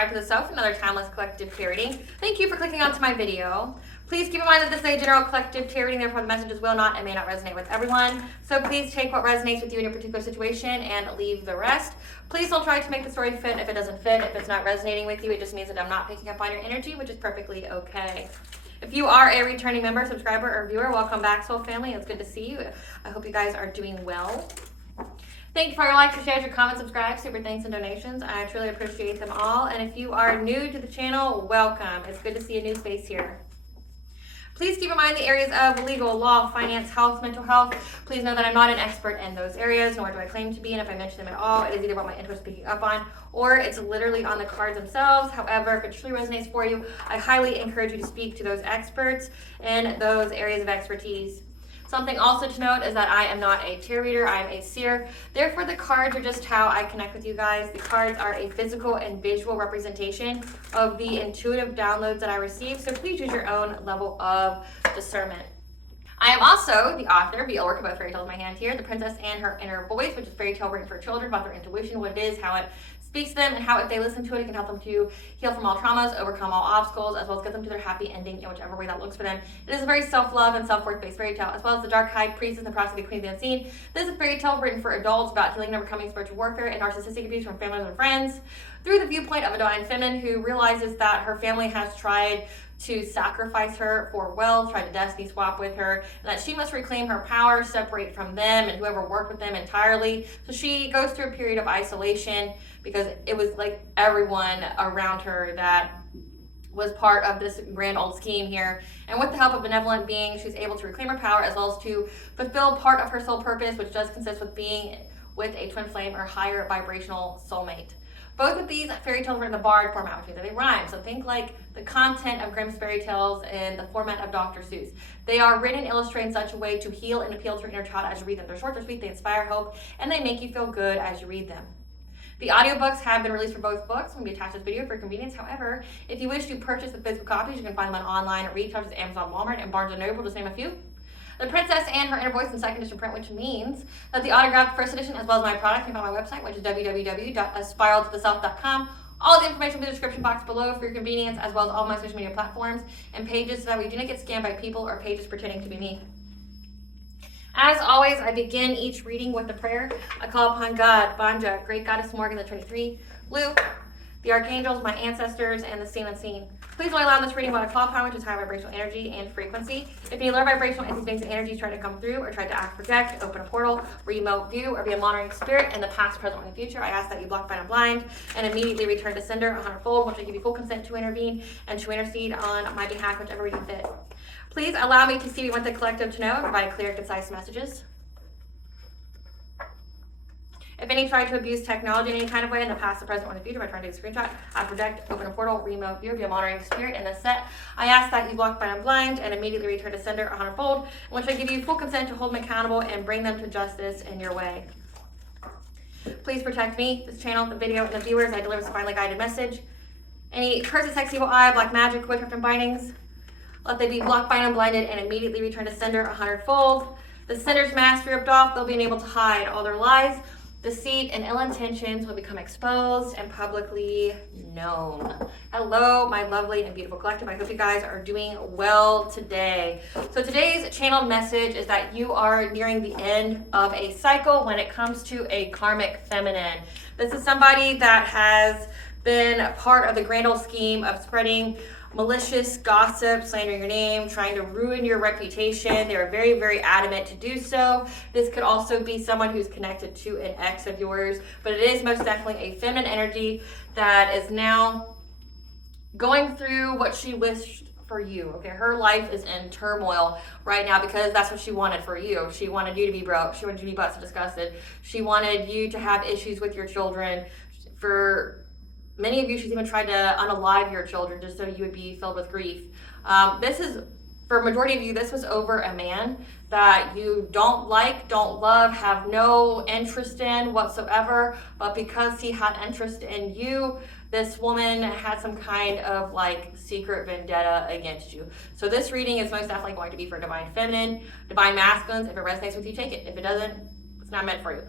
Backfired to the Self, another timeless collective tarot reading. Thank you for clicking onto my video. Please keep in mind that this is a general collective tarot reading, therefore the messages will not and may not resonate with everyone. So please take what resonates with you in your particular situation and leave the rest. Please don't try to make the story fit if it doesn't fit. If it's not resonating with you, it just means that I'm not picking up on your energy, which is perfectly okay. If you are a returning member, subscriber, or viewer, welcome back, soul family. It's good to see you. I hope you guys are doing well. Thank you for your likes, your shares, your comments, subscribe, super thanks, and donations. I truly appreciate them all. And if you are new to the channel, welcome. It's good to see a new face here. Please keep in mind the areas of legal, law, finance, health, mental health. Please know that I'm not an expert in those areas, nor do I claim to be. And if I mention them at all, it is either what my interest is picking up on, or it's literally on the cards themselves. However, if it truly resonates for you, I highly encourage you to speak to those experts in those areas of expertise. Something also to note is that I am not a tarot reader, I am a seer. Therefore, the cards are just how I connect with you guys. The cards are a physical and visual representation of the intuitive downloads that I receive, so please use your own level of discernment. I am also the author, Spellwork, of both fairy tales in my hand here, The Princess and Her Inner Voice, which is fairy tale written for children about their intuition, what it is, how it speaks to them, and how if they listen to it, it can help them to heal from all traumas, overcome all obstacles, as well as get them to their happy ending in whichever way that looks for them. It is a very self-love and self-worth based fairy tale, as well as The Dark High Priestess and the Prophecy of the Queen of the Unseen. This is a fairy tale written for adults about healing and overcoming spiritual warfare and narcissistic abuse from family and friends through the viewpoint of a divine feminine who realizes that her family has tried to sacrifice her for wealth, tried to destiny swap with her, and that she must reclaim her power, separate from them and whoever worked with them entirely. So she goes through a period of isolation because it was like everyone around her that was part of this grand old scheme here. And with the help of benevolent beings, she's able to reclaim her power as well as to fulfill part of her soul purpose, which does consist with being with a twin flame or higher vibrational soulmate. Both of these fairy tales were in the bard format, which means that they rhyme. So think like the content of Grimm's fairy tales in the format of Dr. Seuss. They are written and illustrated in such a way to heal and appeal to your inner child as you read them. They're short, they're sweet, they inspire hope, and they make you feel good as you read them. The audiobooks have been released for both books. I'm going to attach this video for convenience. However, if you wish to purchase the physical copies, you can find them on online retailers, Amazon, Walmart, and Barnes & Noble, to name a few. The Princess and Her Inner Voice in second edition print, which means that the autographed first edition, as well as my product, you can find on my website, which is www.aspiraltotheself.com. All the information in the description box below for your convenience, as well as all my social media platforms and pages, so that we do not get scammed by people or pages pretending to be me. As always, I begin each reading with a prayer. I call upon God, Banja, Great Goddess Morgan, the 23, Luke, the archangels, my ancestors, and the seen unseen. Please only allow this reading what I call upon, which is high vibrational energy and frequency. If any low vibrational entities, beings, and energies try to come through or try to act, project, open a portal, remote view, or be a monitoring spirit in the past, present, or in the future, I ask that you block, bind, and blind, and immediately return to sender 100-fold, which I give you full consent to intervene and to intercede on my behalf, whichever way you fit. Please allow me to see what the collective to know and provide clear, concise messages. If any try to abuse technology in any kind of way in the past, the present, or in the future by trying to take a screenshot, I project, open a portal, remote view, be a monitoring spirit in this set, I ask that you block, bind, and blind, and immediately return to sender 100-fold, in which I give you full consent to hold them accountable and bring them to justice in your way. Please protect me, this channel, the video, and the viewers. I deliver this divinely guided message. Any curses, sex, evil eye, black magic, witchcraft, and bindings, let they be blocked, bind, and blinded, and immediately return to sender 100-fold. The sender's mask ripped off, they'll be unable to hide all their lies. Deceit and ill intentions will become exposed and publicly known. Hello, my lovely and beautiful collective. I hope you guys are doing well today. So today's channel message is that you are nearing the end of a cycle when it comes to a karmic feminine. This is somebody that has been part of the grand old scheme of spreading malicious gossip, slandering your name, trying to ruin your reputation. They are very, very adamant to do so. This could also be someone who's connected to an ex of yours, but it is most definitely a feminine energy that is now going through what she wished for you. Okay, her life is in turmoil right now because that's what she wanted for you. She wanted you to be broke. She wanted you to be butts and disgusted. She wanted you to have issues with your children. For many of you, she's even tried to unalive your children just so you would be filled with grief. This is, for a majority of you, this was over a man that you don't like, don't love, have no interest in whatsoever, but because he had interest in you, this woman had some kind of like secret vendetta against you. So this reading is most definitely going to be for divine feminine, divine masculines. If it resonates with you, take it. If it doesn't, it's not meant for you.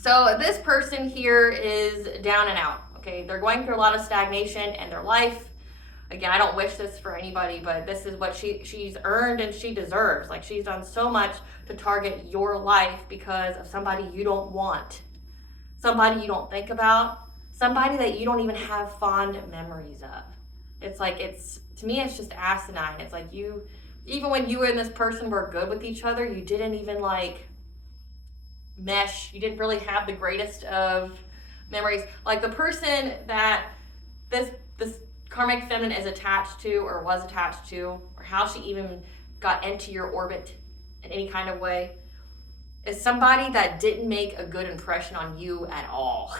So this person here is down and out, okay? They're going through a lot of stagnation in their life. Again, I don't wish this for anybody, but this is what she's earned and she deserves. Like, she's done so much to target your life because of somebody you don't want, somebody you don't think about, somebody that you don't even have fond memories of. It's like, to me, it's just asinine. It's like, even when you and this person were good with each other, you didn't even like mesh. You didn't really have the greatest of memories. Like, the person that this karmic feminine is attached to or was attached to, or how she even got into your orbit in any kind of way, is somebody that didn't make a good impression on you at all.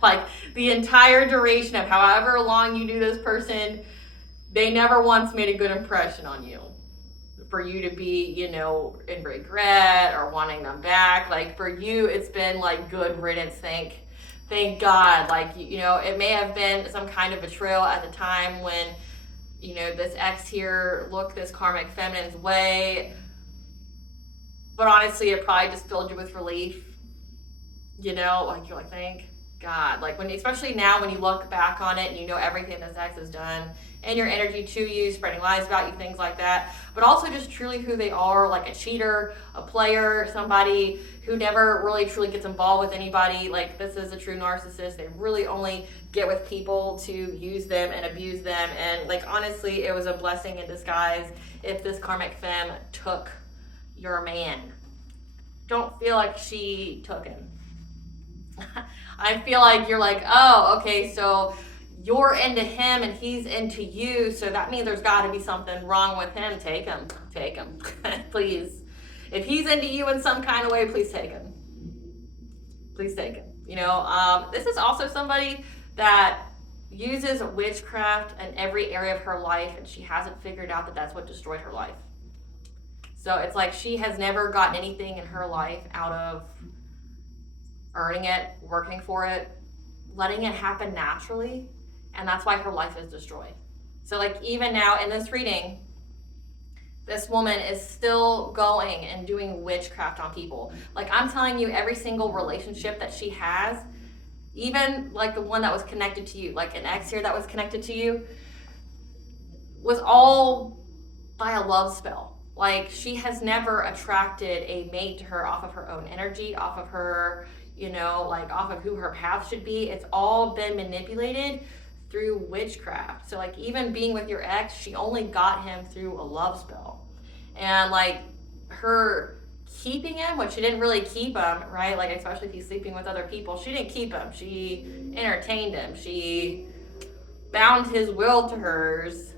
Like, the entire duration of however long you knew this person, they never once made a good impression on you. For you to be, in regret or wanting them back. Like, for you, it's been like good riddance, thank God. Like, it may have been some kind of betrayal at the time when, this ex here looked this karmic feminine's way. But honestly, it probably just filled you with relief. Like, you're like, thank God. Like, especially now when you look back on it and you know everything this ex has done and your energy to you, spreading lies about you, things like that. But also just truly who they are, like a cheater, a player, somebody who never really truly gets involved with anybody. Like, this is a true narcissist. They really only get with people to use them and abuse them. And like, honestly, it was a blessing in disguise if this karmic femme took your man. Don't feel like she took him. I feel like you're like, oh, okay, so you're into him and he's into you, so that means there's got to be something wrong with him. Take him, please. If he's into you in some kind of way, please take him. Please take him. This is also somebody that uses witchcraft in every area of her life, and she hasn't figured out that that's what destroyed her life. So it's like she has never gotten anything in her life out of earning it, working for it, letting it happen naturally. And that's why her life is destroyed. So like, even now in this reading, this woman is still going and doing witchcraft on people. Like, I'm telling you, every single relationship that she has, even like the one that was connected to you, like an ex here that was connected to you, was all by a love spell. Like, she has never attracted a mate to her off of her own energy, off of her, like off of who her path should be. It's all been manipulated through witchcraft. So like, even being with your ex, she only got him through a love spell. And like, her keeping him, which she didn't really keep him, right? Like, especially if he's sleeping with other people, she didn't keep him. She entertained him. She bound his will to hers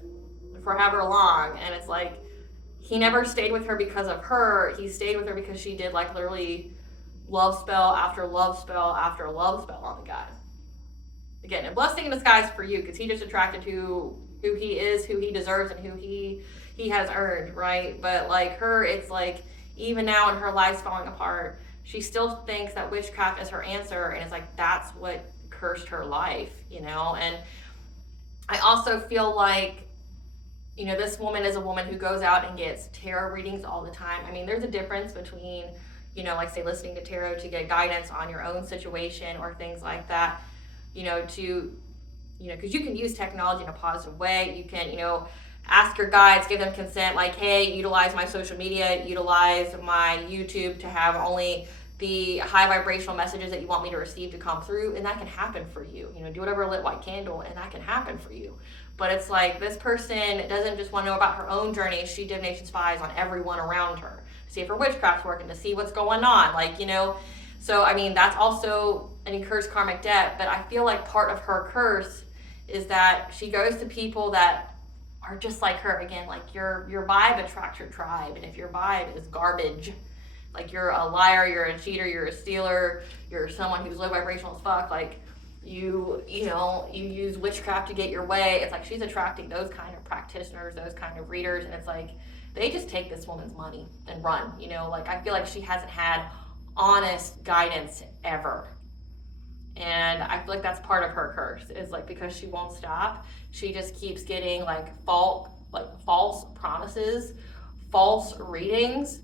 for however long. And it's like, he never stayed with her because of her. He stayed with her because she did like literally love spell after love spell after love spell on the guy. Again, a blessing in disguise for you, because he just attracted who he is, who he deserves, and who he has earned, right? But like, her, it's like, even now in her life's falling apart, she still thinks that witchcraft is her answer, and it's like, that's what cursed her life, And I also feel like, this woman is a woman who goes out and gets tarot readings all the time. I mean, there's a difference between, like, say, listening to tarot to get guidance on your own situation or things like that, because you can use technology in a positive way. You can, ask your guides, give them consent, like, hey, utilize my social media, utilize my YouTube to have only the high vibrational messages that you want me to receive to come through, and that can happen for you. Do whatever lit white candle, and that can happen for you. But it's like, this person doesn't just want to know about her own journey. She divination spies on everyone around her to see if her witchcraft's working, to see what's going on, like, So, I mean, that's also an incurred karmic debt, but I feel like part of her curse is that she goes to people that are just like her. Again, like, your vibe attracts your tribe, and if your vibe is garbage, like, you're a liar, you're a cheater, you're a stealer, you're someone who's low vibrational as fuck, like, you use witchcraft to get your way, it's like, she's attracting those kind of practitioners, those kind of readers, and it's like, they just take this woman's money and run, like, I feel like she hasn't had honest guidance ever. And I feel like that's part of her curse, is like, because she won't stop, she just keeps getting like false promises, false readings,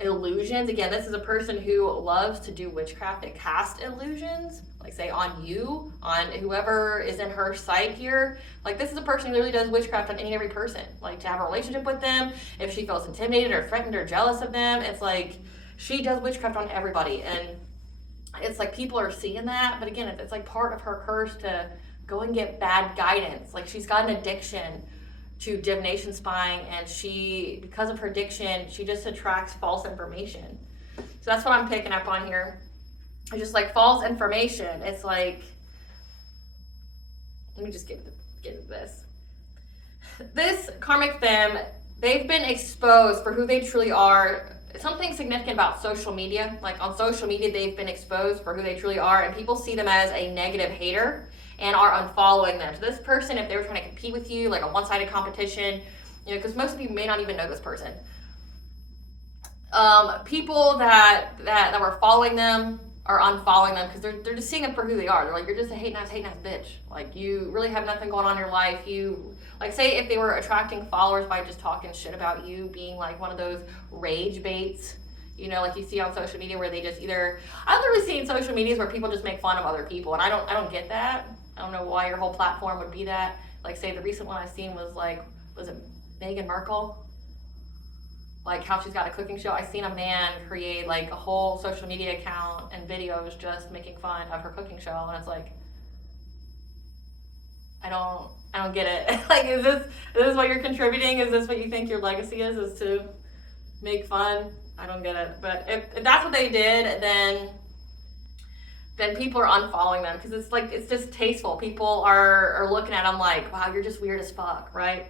illusions. Again, this is a person who loves to do witchcraft and cast illusions, like say on you, on whoever is in her sight here. Like this is a person who literally does witchcraft on any and every person, like to have a relationship with them. If she feels intimidated or threatened or jealous of them, it's like she does witchcraft on everybody. And it's like people are seeing that, but again, it's like part of her curse to go and get bad guidance. Like she's got an addiction to divination spying, and she, because of her addiction, she just attracts false information. So that's what I'm picking up on here. It's just like false information. It's like, let me just get into this. This karmic femme, they've been exposed for who they truly are. Something significant about social media. Like on social media, they've been exposed for who they truly are, and people see them as a negative hater and are unfollowing them. So this person, if they were trying to compete with you, like a one-sided competition, you know, because most of you may not even know this person. People that were following them are unfollowing them because they're just seeing them for who they are. They're like, you're just a hating ass bitch. Like you really have nothing going on in your life. You, like say if they were attracting followers by just talking shit about you, being like one of those rage baits, you know, like you see on social media where they just either, I've literally seen social medias where people just make fun of other people, and I don't get that. I don't know why your whole platform would be that. Like say the recent one I've seen was like, was it Meghan Markle? Like how she's got a cooking show. I seen a man create like a whole social media account and videos just making fun of her cooking show, and it's like, I don't get it. Like, is this what you're contributing? Is this what you think your legacy is to make fun? I don't get it. But if that's what they did, then people are unfollowing them because it's like, it's distasteful. People are looking at them like, wow, you're just weird as fuck, right?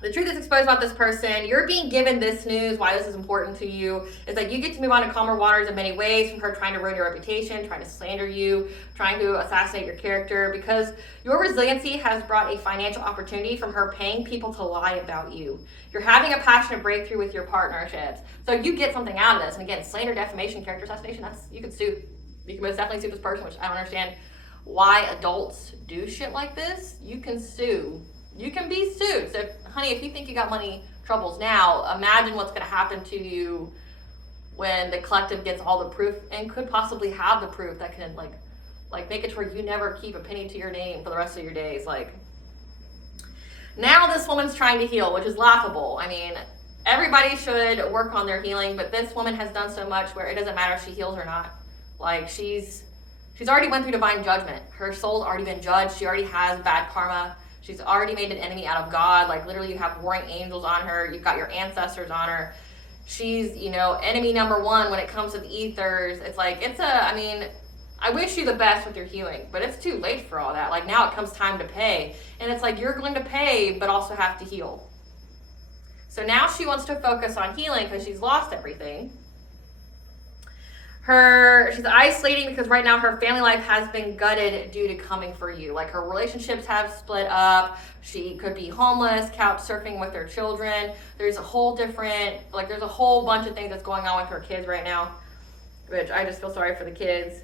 The truth is exposed about this person. You're being given this news. Why this is important to you is that you get to move on to calmer waters in many ways from her trying to ruin your reputation, trying to slander you, trying to assassinate your character, because your resiliency has brought a financial opportunity from her paying people to lie about you. You're having a passionate breakthrough with your partnerships. So you get something out of this. And again, slander, defamation, character assassination, you can sue. You can most definitely sue this person, which I don't understand why adults do shit like this. You can sue. You can be sued. So, honey, if you think you got money troubles now, imagine what's going to happen to you when the collective gets all the proof and could possibly have the proof that can, like make it to where you never keep a penny to your name for the rest of your days. Like, now this woman's trying to heal, which is laughable. I mean, everybody should work on their healing, but this woman has done so much where it doesn't matter if she heals or not. Like, she's already went through divine judgment. Her soul's already been judged. She already has bad karma. She's already made an enemy out of God. Like, literally, you have warring angels on her. You've got your ancestors on her. She's, you know, enemy number one when it comes to the ethers. It's like, I mean, I wish you the best with your healing, but it's too late for all that. Like, now it comes time to pay. And it's like, you're going to pay, but also have to heal. So now she wants to focus on healing because she's lost everything. She's isolating because right now her family life has been gutted due to coming for you. Like, her relationships have split up. She could be homeless, couch surfing with her children. There's a whole bunch of things that's going on with her kids right now, which I just feel sorry for the kids.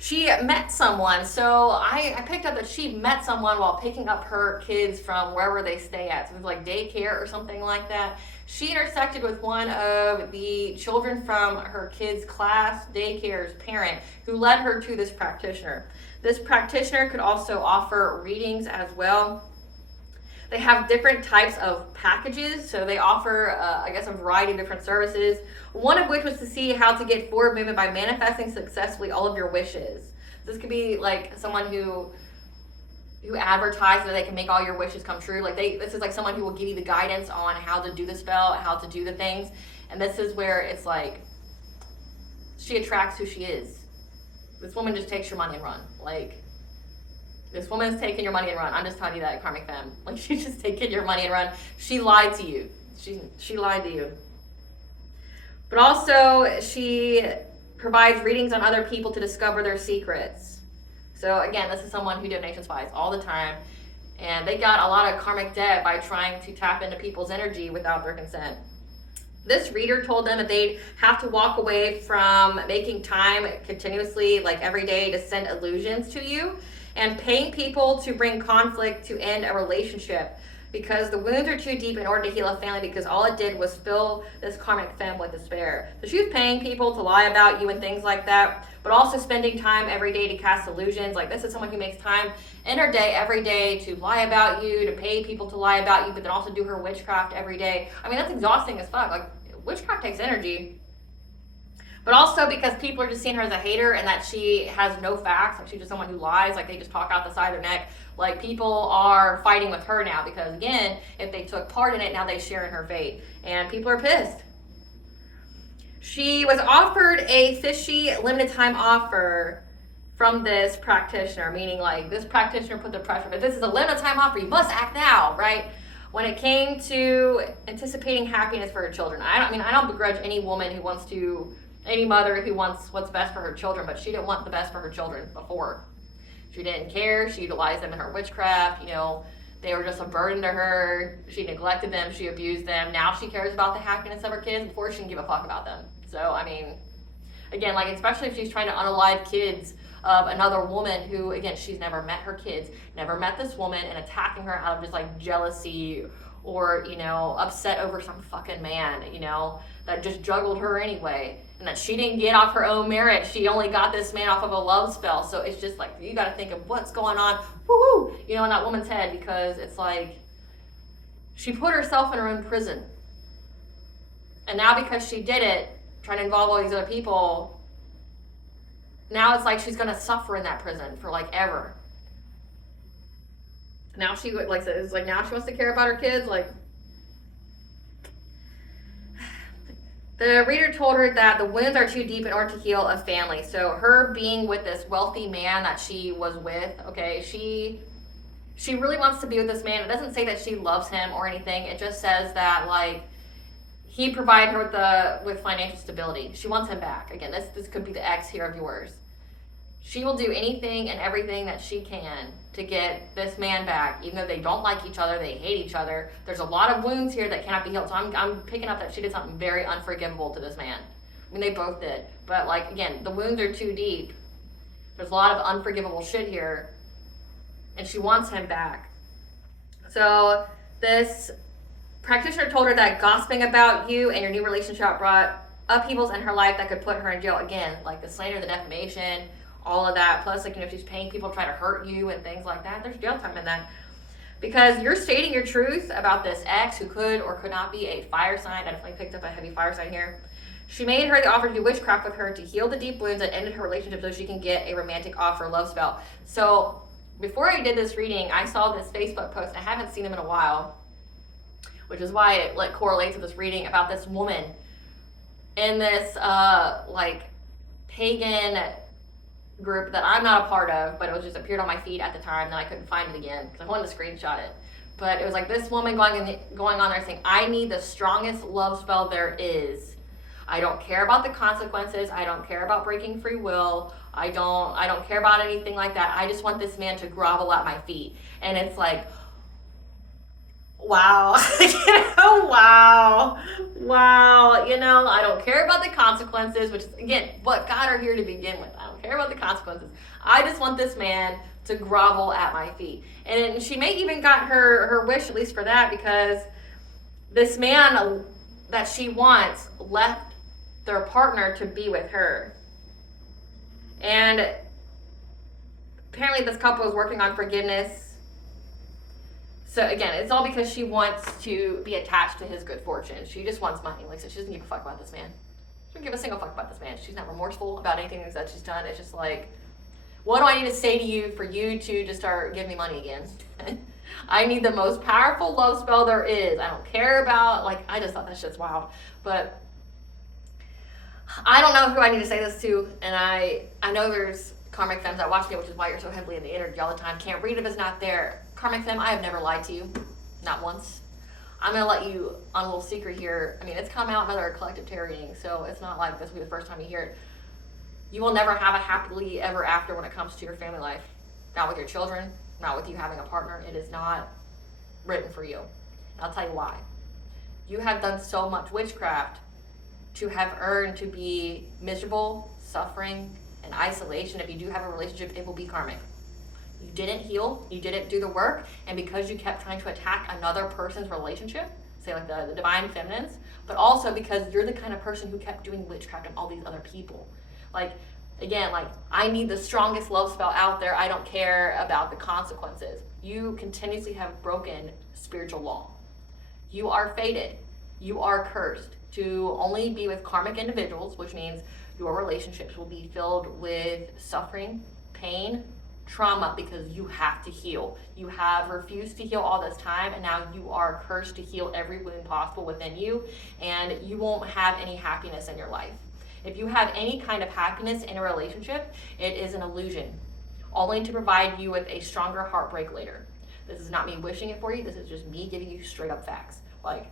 She met someone. So I picked up that she met someone while picking up her kids from wherever they stay at. So it's like daycare or something like that. She intersected with one of the children from her kids' class daycare's parent, who led her to this practitioner. This practitioner could also offer readings as well. They have different types of packages, so they offer, a variety of different services. One of which was to see how to get forward movement by manifesting successfully all of your wishes. This could be like someone who advertises that they can make all your wishes come true. Like, this is like someone who will give you the guidance on how to do the spell, how to do the things. And this is where it's like, she attracts who she is. This woman just takes your money and run. Like, this woman is taking your money and run. I'm just telling you that, karmic femme. Like, she's just taking your money and run. She lied to you. She lied to you. But also, she provides readings on other people to discover their secrets. So again, this is someone who divination spies all the time, and they got a lot of karmic debt by trying to tap into people's energy without their consent. This reader told them that they'd have to walk away from making time continuously, like every day, to send illusions to you, and paying people to bring conflict to end a relationship. because the wounds are too deep in order to heal a family, because all it did was fill this karmic femme with despair. So she was paying people to lie about you and things like that, but also spending time every day to cast illusions. Like, this is someone who makes time in her day every day to lie about you, to pay people to lie about you, but then also do her witchcraft every day. I mean, that's exhausting as fuck. Like, witchcraft takes energy. But also because people are just seeing her as a hater and that she has no facts, like she's just someone who lies, like they just talk out the side of their neck. Like, people are fighting with her now because, again, if they took part in it, now they share in her fate. And people are pissed. She was offered a fishy limited time offer from this practitioner, meaning like this practitioner put the pressure, but this is a limited time offer, you must act now, right? When it came to anticipating happiness for her children. I don't begrudge any woman who wants to, any mother who wants what's best for her children, but she didn't want the best for her children before. She didn't care. She utilized them in her witchcraft. You know, they were just a burden to her. She neglected them. She abused them. Now she cares about the happiness of her kids. Before, she didn't give a fuck about them. So, I mean, again, like, especially if she's trying to unalive kids of another woman who, again, she's never met her kids, never met this woman, and attacking her out of just, like, jealousy or, you know, upset over some fucking man, you know, that just juggled her anyway. And that she didn't get off her own merit. She only got this man off of a love spell. So it's just like, you got to think of what's going on, woo-hoo, you know, in that woman's head, because it's like, she put herself in her own prison. And now because she did it, trying to involve all these other people, now it's like she's going to suffer in that prison for like ever. Now she, like, it's like, now she wants to care about her kids, like. The reader told her that the wounds are too deep in order to heal a family. So her being with this wealthy man that she was with, okay, she really wants to be with this man. It doesn't say that she loves him or anything. It just says that, like, he provided her with financial stability. She wants him back. Again, this could be the ex here of yours. She will do anything and everything that she can to get this man back, even though they don't like each other, they hate each other. There's a lot of wounds here that cannot be healed. So I'm picking up that she did something very unforgivable to this man. I mean, they both did. But, like, again, the wounds are too deep. There's a lot of unforgivable shit here. And she wants him back. So this practitioner told her that gossiping about you and your new relationship brought upheavals in her life that could put her in jail. Again, like the slander, the defamation, all of that. Plus, like, you know, if she's paying people to try to hurt you and things like that, there's jail time in that. Because you're stating your truth about this ex who could or could not be a fire sign. I definitely picked up a heavy fire sign here. She made her the offer to do witchcraft with her to heal the deep wounds that ended her relationship so she can get a romantic offer love spell. So before I did this reading, I saw this Facebook post. I haven't seen him in a while, which is why it, like, correlates with this reading about this woman in this like pagan group that I'm not a part of, but it was just appeared on my feed at the time, and I couldn't find it again because I wanted to screenshot it. But it was like this woman going on there saying, I need the strongest love spell there is. I don't care about the consequences. I don't care about breaking free will. I don't care about anything like that. I just want this man to grovel at my feet. And it's like, wow. Wow. You know, I don't care about the consequences, which is, again, what got her here to begin with. I don't care about the consequences. I just want this man to grovel at my feet. And she may even got her wish, at least for that, because this man that she wants left their partner to be with her. And apparently this couple is working on forgiveness. So again, it's all because she wants to be attached to his good fortune. She just wants money. Like I said, she doesn't give a fuck about this man. She doesn't give a single fuck about this man. She's not remorseful about anything that she's done. It's just like, what do I need to say to you for you to just start giving me money again? I need the most powerful love spell there is. I don't care about, like, I just thought that shit's wild. But I don't know who I need to say this to. And I know there's karmic femmes that watch me, which is why you're so heavily in the energy all the time. Can't read if it's not there. Karmic femme, I have never lied to you. Not once. I'm going to let you on a little secret here. I mean, it's come out in other collective tarot readings, so it's not like this will be the first time you hear it. You will never have a happily ever after when it comes to your family life. Not with your children, not with you having a partner. It is not written for you. And I'll tell you why. You have done so much witchcraft to have earned to be miserable, suffering, and isolation. If you do have a relationship, it will be karmic. You didn't heal, you didn't do the work, and because you kept trying to attack another person's relationship, say like the divine feminines, but also because you're the kind of person who kept doing witchcraft on all these other people. Like, again, like, I need the strongest love spell out there. I don't care about the consequences. You continuously have broken spiritual law. You are fated. You are cursed to only be with karmic individuals, which means your relationships will be filled with suffering, pain, trauma, because you have to heal. You have refused to heal all this time, and now you are cursed to heal every wound possible within you, and you won't have any happiness in your life. If you have any kind of happiness in a relationship, it is an illusion, only to provide you with a stronger heartbreak later. This is not me wishing it for you. This is just me giving you straight up facts. Like,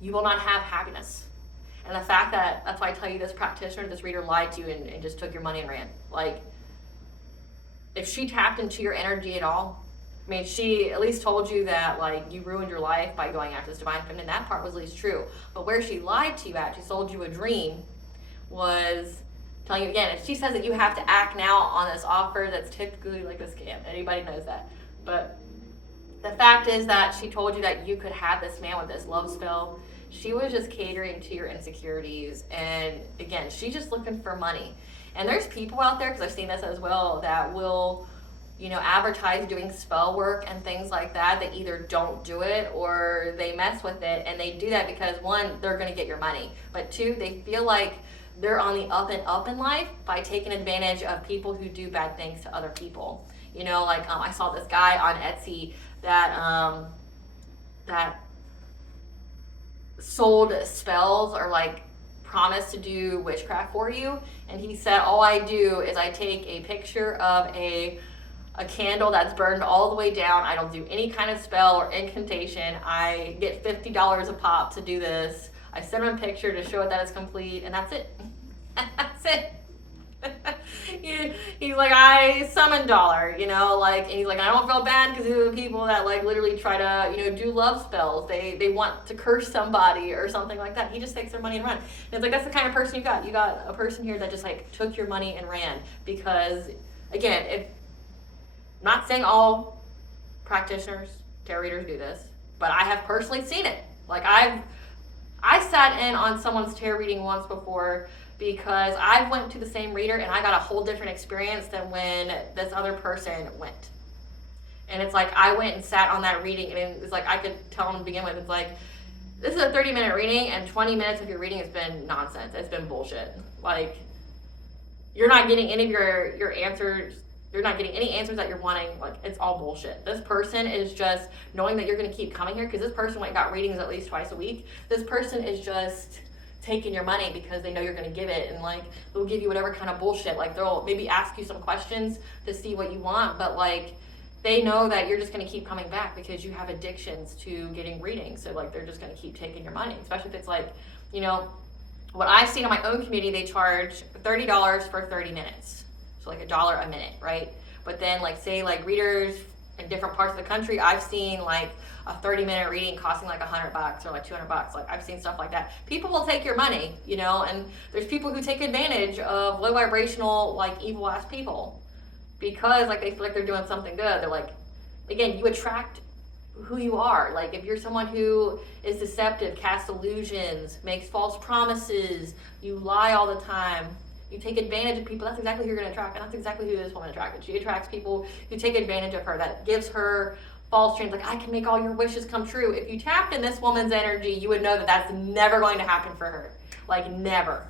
you will not have happiness. And the fact that, that's why I tell you, this practitioner, this reader lied to you and just took your money and ran. Like, if she tapped into your energy at all, I mean, she at least told you that, like, you ruined your life by going after this divine feminine. That part was at least true. But where she lied to you at, she sold you a dream, was telling you, again, if she says that you have to act now on this offer that's typically like a scam. Anybody knows that. But the fact is that she told you that you could have this man with this love spell. She was just catering to your insecurities. And again, she's just looking for money. And there's people out there, because I've seen this as well, that will, you know, advertise doing spell work and things like that. They either don't do it or they mess with it. And they do that because, one, they're going to get your money. But two, they feel like they're on the up and up in life by taking advantage of people who do bad things to other people. You know, like I saw this guy on Etsy that that sold spells or like promised to do witchcraft for you, and he said, all I do is I take a picture of a candle that's burned all the way down. I don't do any kind of spell or incantation. I get $50 a pop to do this. I send him a picture to show it that it's complete, and that's it. That's it. He's like, I summon dollar, you know, like, and he's like, I don't feel bad because these are the people that like literally try to, you know, do love spells. They want to curse somebody or something like that. He just takes their money and run. And it's like, that's the kind of person you got. You got a person here that just like took your money and ran because, again, if, I'm not saying all practitioners, tarot readers do this, but I have personally seen it. Like I sat in on someone's tarot reading once before because I went to the same reader and I got a whole different experience than when this other person went. And it's like, I went and sat on that reading and it's like, I could tell them to begin with, it's like, this is a 30-minute reading and 20 minutes of your reading has been nonsense. It's been bullshit. Like, you're not getting any of your answers. You're not getting any answers that you're wanting. Like, it's all bullshit. This person is just knowing that you're going to keep coming here because this person went and got readings at least twice a week. This person is just taking your money because they know you're going to give it, and like they'll give you whatever kind of bullshit. Like, they'll maybe ask you some questions to see what you want, but like they know that you're just going to keep coming back because you have addictions to getting readings. So like they're just going to keep taking your money, especially if it's like, you know, what I've seen on my own community, they charge $30 for 30 minutes. So like $1 a minute, right? But then like say like readers in different parts of the country, I've seen like a 30-minute reading costing like $100 or like $200. Like I've seen stuff like that. People will take your money, you know, and there's people who take advantage of low vibrational, like evil ass people because like they feel like they're doing something good. They're like, again, you attract who you are. Like if you're someone who is deceptive, casts illusions, makes false promises, you lie all the time, you take advantage of people, that's exactly who you're going to attract. And that's exactly who this woman attracted. She attracts people who take advantage of her, that gives her false dreams, like, I can make all your wishes come true. If you tapped in this woman's energy, you would know that that's never going to happen for her. Like, never.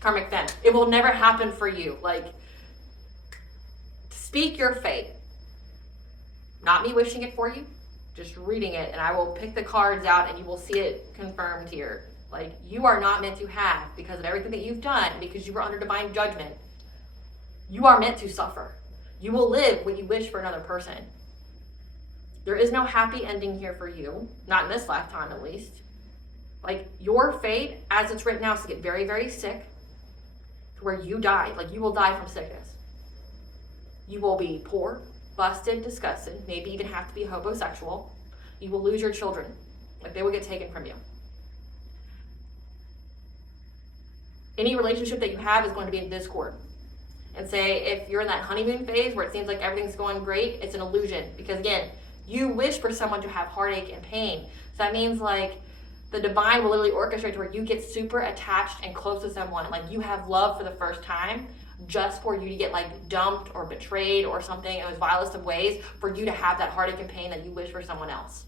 Karmic fem. It will never happen for you. Like, speak your fate. Not me wishing it for you, just reading it, and I will pick the cards out and you will see it confirmed here. Like, you are not meant to have, because of everything that you've done, because you were under divine judgment, you are meant to suffer. You will live what you wish for another person. There is no happy ending here for you, not in this lifetime at least. Like, your fate, as it's written now, is to get very, very sick, to where you die. Like, you will die from sickness. You will be poor, busted, disgusted, maybe even have to be homosexual. You will lose your children. Like, they will get taken from you. Any relationship that you have is going to be in discord. and say if you're in that honeymoon phase where it seems like everything's going great, it's an illusion. Because again, you wish for someone to have heartache and pain. So that means like the divine will literally orchestrate to where you get super attached and close to someone. Like you have love for the first time just for you to get like dumped or betrayed or something in those vilest of ways, for you to have that heartache and pain that you wish for someone else.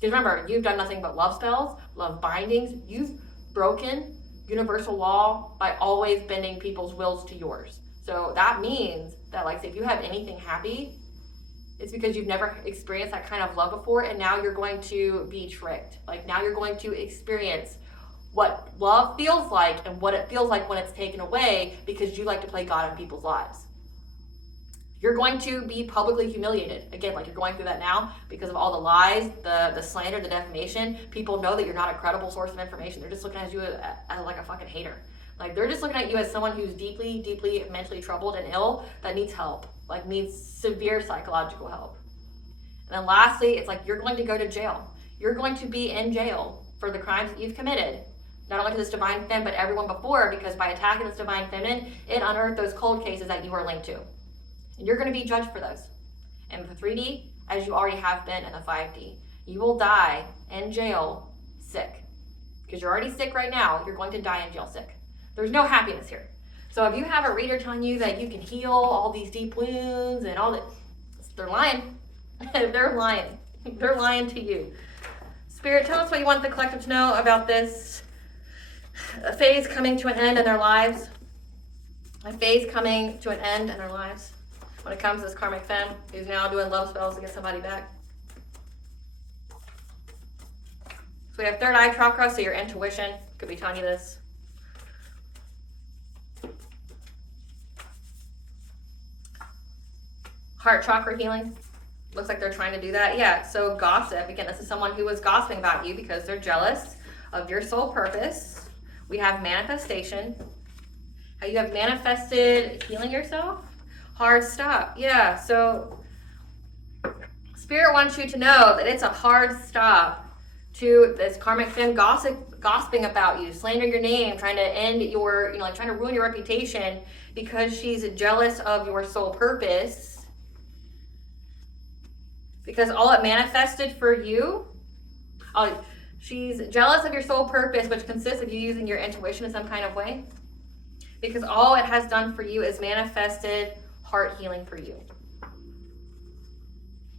Because remember, you've done nothing but love spells, love bindings. You've broken universal law by always bending people's wills to yours. So that means that, like, say if you have anything happy, it's because you've never experienced that kind of love before, and now you're going to be tricked. Like now you're going to experience what love feels like and what it feels like when it's taken away, because you like to play God in people's lives. You're going to be publicly humiliated. Again, like you're going through that now because of all the lies, the slander, the defamation. People know that you're not a credible source of information. They're just looking at you as like a fucking hater. Like they're just looking at you as someone who's deeply, deeply mentally troubled and ill that needs help, like needs severe psychological help. And then lastly, it's like you're going to go to jail. You're going to be in jail for the crimes that you've committed. Not only to this divine femme, but everyone before, because by attacking this divine feminine, it unearthed those cold cases that you were linked to. And you're going to be judged for those. And the 3D, as you already have been in the 5D, you will die in jail sick. Because you're already sick right now, you're going to die in jail sick. There's no happiness here. So if you have a reader telling you that you can heal all these deep wounds and all that, they're lying. They're lying. They're lying to you. Spirit, tell us what you want the collective to know about this phase coming to an end in their lives. A phase coming to an end in their lives. When it comes to this karmic femme who's now doing love spells to get somebody back. So we have third eye chakra, so your intuition could be telling you this. Heart chakra healing. Looks like they're trying to do that. Yeah, so gossip. Again, this is someone who was gossiping about you because they're jealous of your soul purpose. We have manifestation. How you have manifested healing yourself. Hard stop. Yeah, so Spirit wants you to know that it's a hard stop to this karmic femme gossiping about you, slandering your name, trying to end your, like trying to ruin your reputation because she's jealous of your soul purpose. Because all it manifested for you, she's jealous of your soul purpose, which consists of you using your intuition in some kind of way. Because all it has done for you is manifested heart healing for you.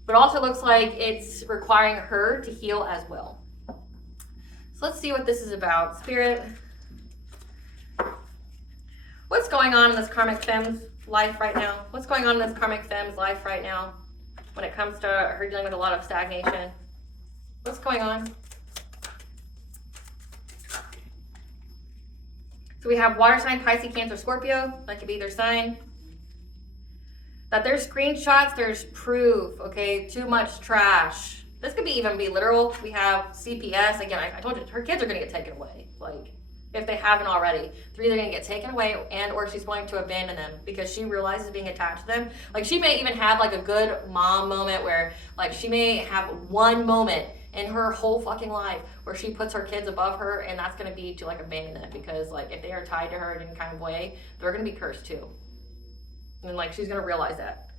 But also looks like it's requiring her to heal as well. So let's see what this is about. Spirit, what's going on in this karmic femme's life right now? What's going on in this karmic femme's life right now when it comes to her dealing with a lot of stagnation? What's going on? So we have water sign, Pisces, Cancer, Scorpio. That could be their sign. That there's screenshots, there's proof, okay? Too much trash. This could even be literal. We have CPS. Again, I told you, her kids are going to get taken away. Like, if they haven't already. They're either going to get taken away and or she's going to abandon them because she realizes being attached to them. Like, she may even have, like, a good mom moment where, like, she may have one moment in her whole fucking life where she puts her kids above her, and that's going to be to, like, abandon them because, like, if they are tied to her in any kind of way, they're going to be cursed too. And like she's gonna realize that.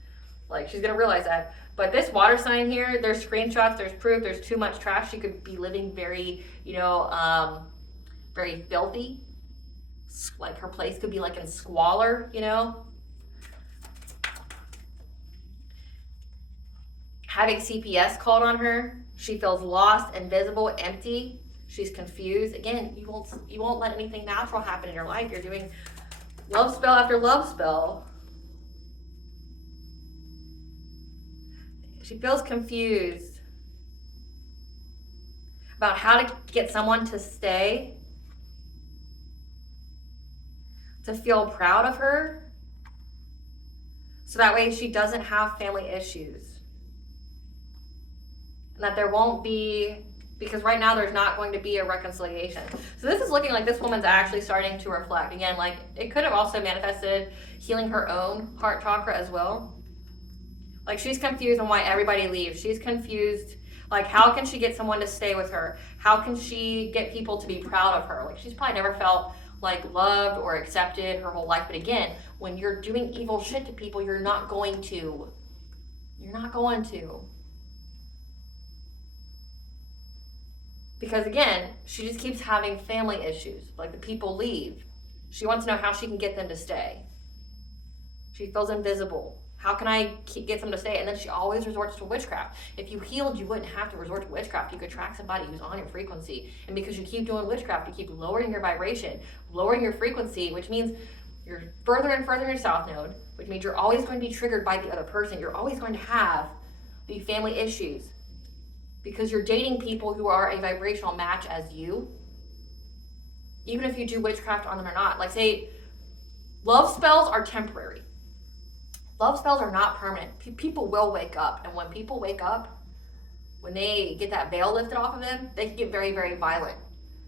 Like she's gonna realize that. But this water sign here, there's screenshots, there's proof, there's too much trash. She could be living very, very filthy. Like her place could be like in squalor, Having CPS called on her, she feels lost, invisible, empty. She's confused. Again, you won't let anything natural happen in your life. You're doing love spell after love spell. She feels confused about how to get someone to stay, to feel proud of her, so that way she doesn't have family issues. And that there won't be, because right now there's not going to be a reconciliation. So this is looking like this woman's actually starting to reflect. Again, like it could have also manifested healing her own heart chakra as well. Like she's confused on why everybody leaves. She's confused, like how can she get someone to stay with her? How can she get people to be proud of her? Like she's probably never felt like loved or accepted her whole life. But again, when you're doing evil shit to people, you're not going to. Because again, she just keeps having family issues. Like the people leave. She wants to know how she can get them to stay. She feels invisible. How can I get them to stay? And then she always resorts to witchcraft. If you healed, you wouldn't have to resort to witchcraft. You could attract somebody who's on your frequency. And because you keep doing witchcraft, you keep lowering your vibration, lowering your frequency, which means you're further and further in your south node, which means you're always going to be triggered by the other person. You're always going to have the family issues because you're dating people who are a vibrational match as you. Even if you do witchcraft on them or not. Like say, love spells are temporary. Love spells are not permanent. People will wake up. And when people wake up, when they get that veil lifted off of them, they can get very, very violent.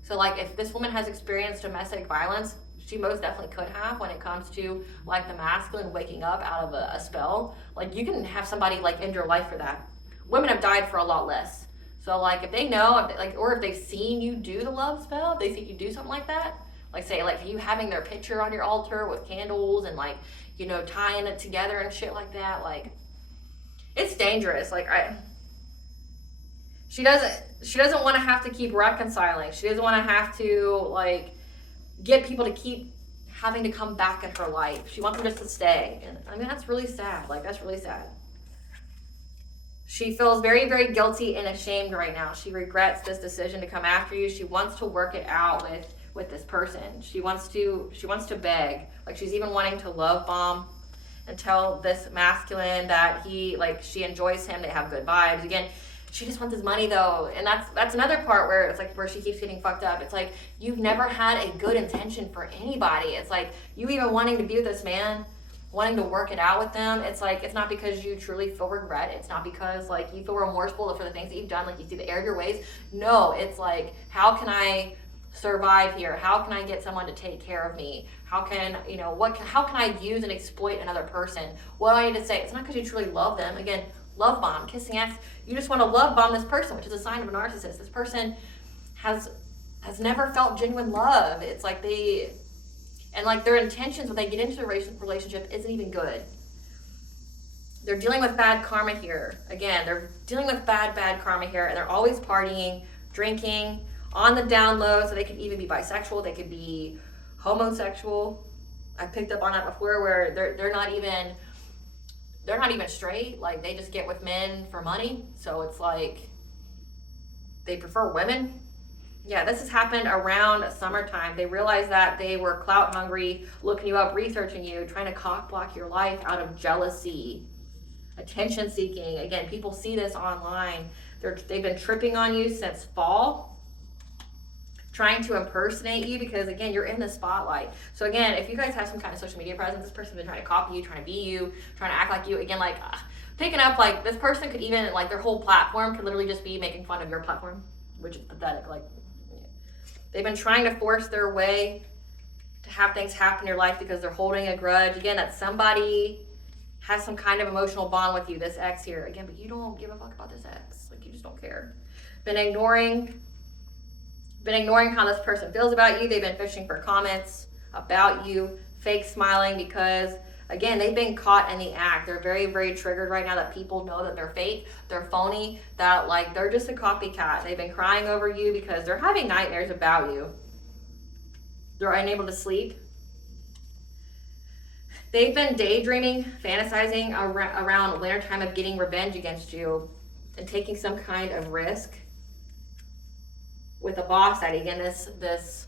So like if this woman has experienced domestic violence, she most definitely could have when it comes to like the masculine waking up out of a spell. Like you can have somebody like end your life for that. Women have died for a lot less. So like if they know, or if they've seen you do the love spell, if they see you do something like that, like say like you having their picture on your altar with candles and like, you know, tying it together and shit like that, like it's dangerous. Like she doesn't want to have to keep reconciling. She doesn't want to have to like get people to keep having to come back in her life. She wants them just to stay. And I mean, that's really sad. Like that's really sad. She feels very, very guilty and ashamed right now. She regrets this decision to come after you. She wants to work it out with this person. She wants to beg. Like she's even wanting to love bomb and tell this masculine that she enjoys him. They have good vibes. Again, she just wants his money though. And that's another part where it's like where she keeps getting fucked up. It's like you've never had a good intention for anybody. It's like you even wanting to be with this man, wanting to work it out with them, it's like it's not because you truly feel regret. It's not because like you feel remorseful for the things that you've done, like you see the error of your ways. No, it's like, how can I survive here? How can I get someone to take care of me? How can I use and exploit another person? What do I need to say? It's not because you truly love them. Again, love bomb, kissing ass. You just want to love bomb this person, which is a sign of a narcissist. This person has never felt genuine love. It's like their intentions when they get into the relationship isn't even good. They're dealing with bad karma here. Again, they're dealing with bad karma here, and they're always partying, drinking, on the down low. So they could even be bisexual, they could be homosexual. I picked up on that before, where they're not even straight. Like they just get with men for money. So it's like they prefer women. Yeah, this has happened around summertime. They realized that they were clout hungry, looking you up, researching you, trying to cock block your life out of jealousy, attention seeking. Again, people see this online. They've been tripping on you since fall, trying to impersonate you because, again, you're in the spotlight. So again, if you guys have some kind of social media presence, this person's been trying to copy you, trying to be you, trying to act like you. Again, picking up, like, this person could even, like, their whole platform could literally just be making fun of your platform, which is pathetic. Like, they've been trying to force their way to have things happen in your life because they're holding a grudge. Again, that somebody has some kind of emotional bond with you, this ex here. Again, but you don't give a fuck about this ex. Like, you just don't care. Been ignoring how this person feels about you. They've been fishing for comments about you, fake smiling because, again, they've been caught in the act. They're very, very triggered right now that people know that they're fake, they're phony, that like they're just a copycat. They've been crying over you because they're having nightmares about you. They're unable to sleep. They've been daydreaming, fantasizing around wintertime of getting revenge against you and taking some kind of risk with a boss that, again, this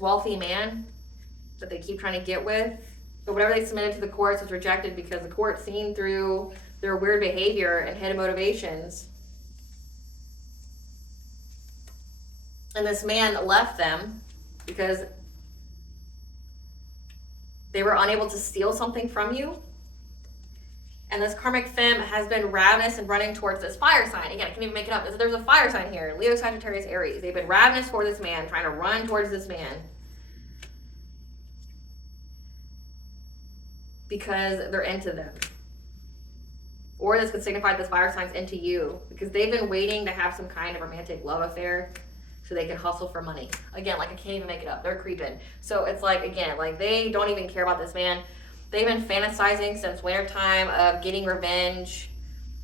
wealthy man that they keep trying to get with. But whatever they submitted to the courts was rejected because the court seen through their weird behavior and hidden motivations. And this man left them because they were unable to steal something from you. And this karmic femme has been ravenous and running towards this fire sign. Again, I can't even make it up. There's a fire sign here. Leo, Sagittarius, Aries. They've been ravenous for this man, trying to run towards this man. Because they're into them. Or this could signify this fire sign's into you. Because they've been waiting to have some kind of romantic love affair. so they can hustle for money. Again, like I can't even make it up. They're creeping. So it's like, again, like they don't even care about this man. They've been fantasizing since wintertime of getting revenge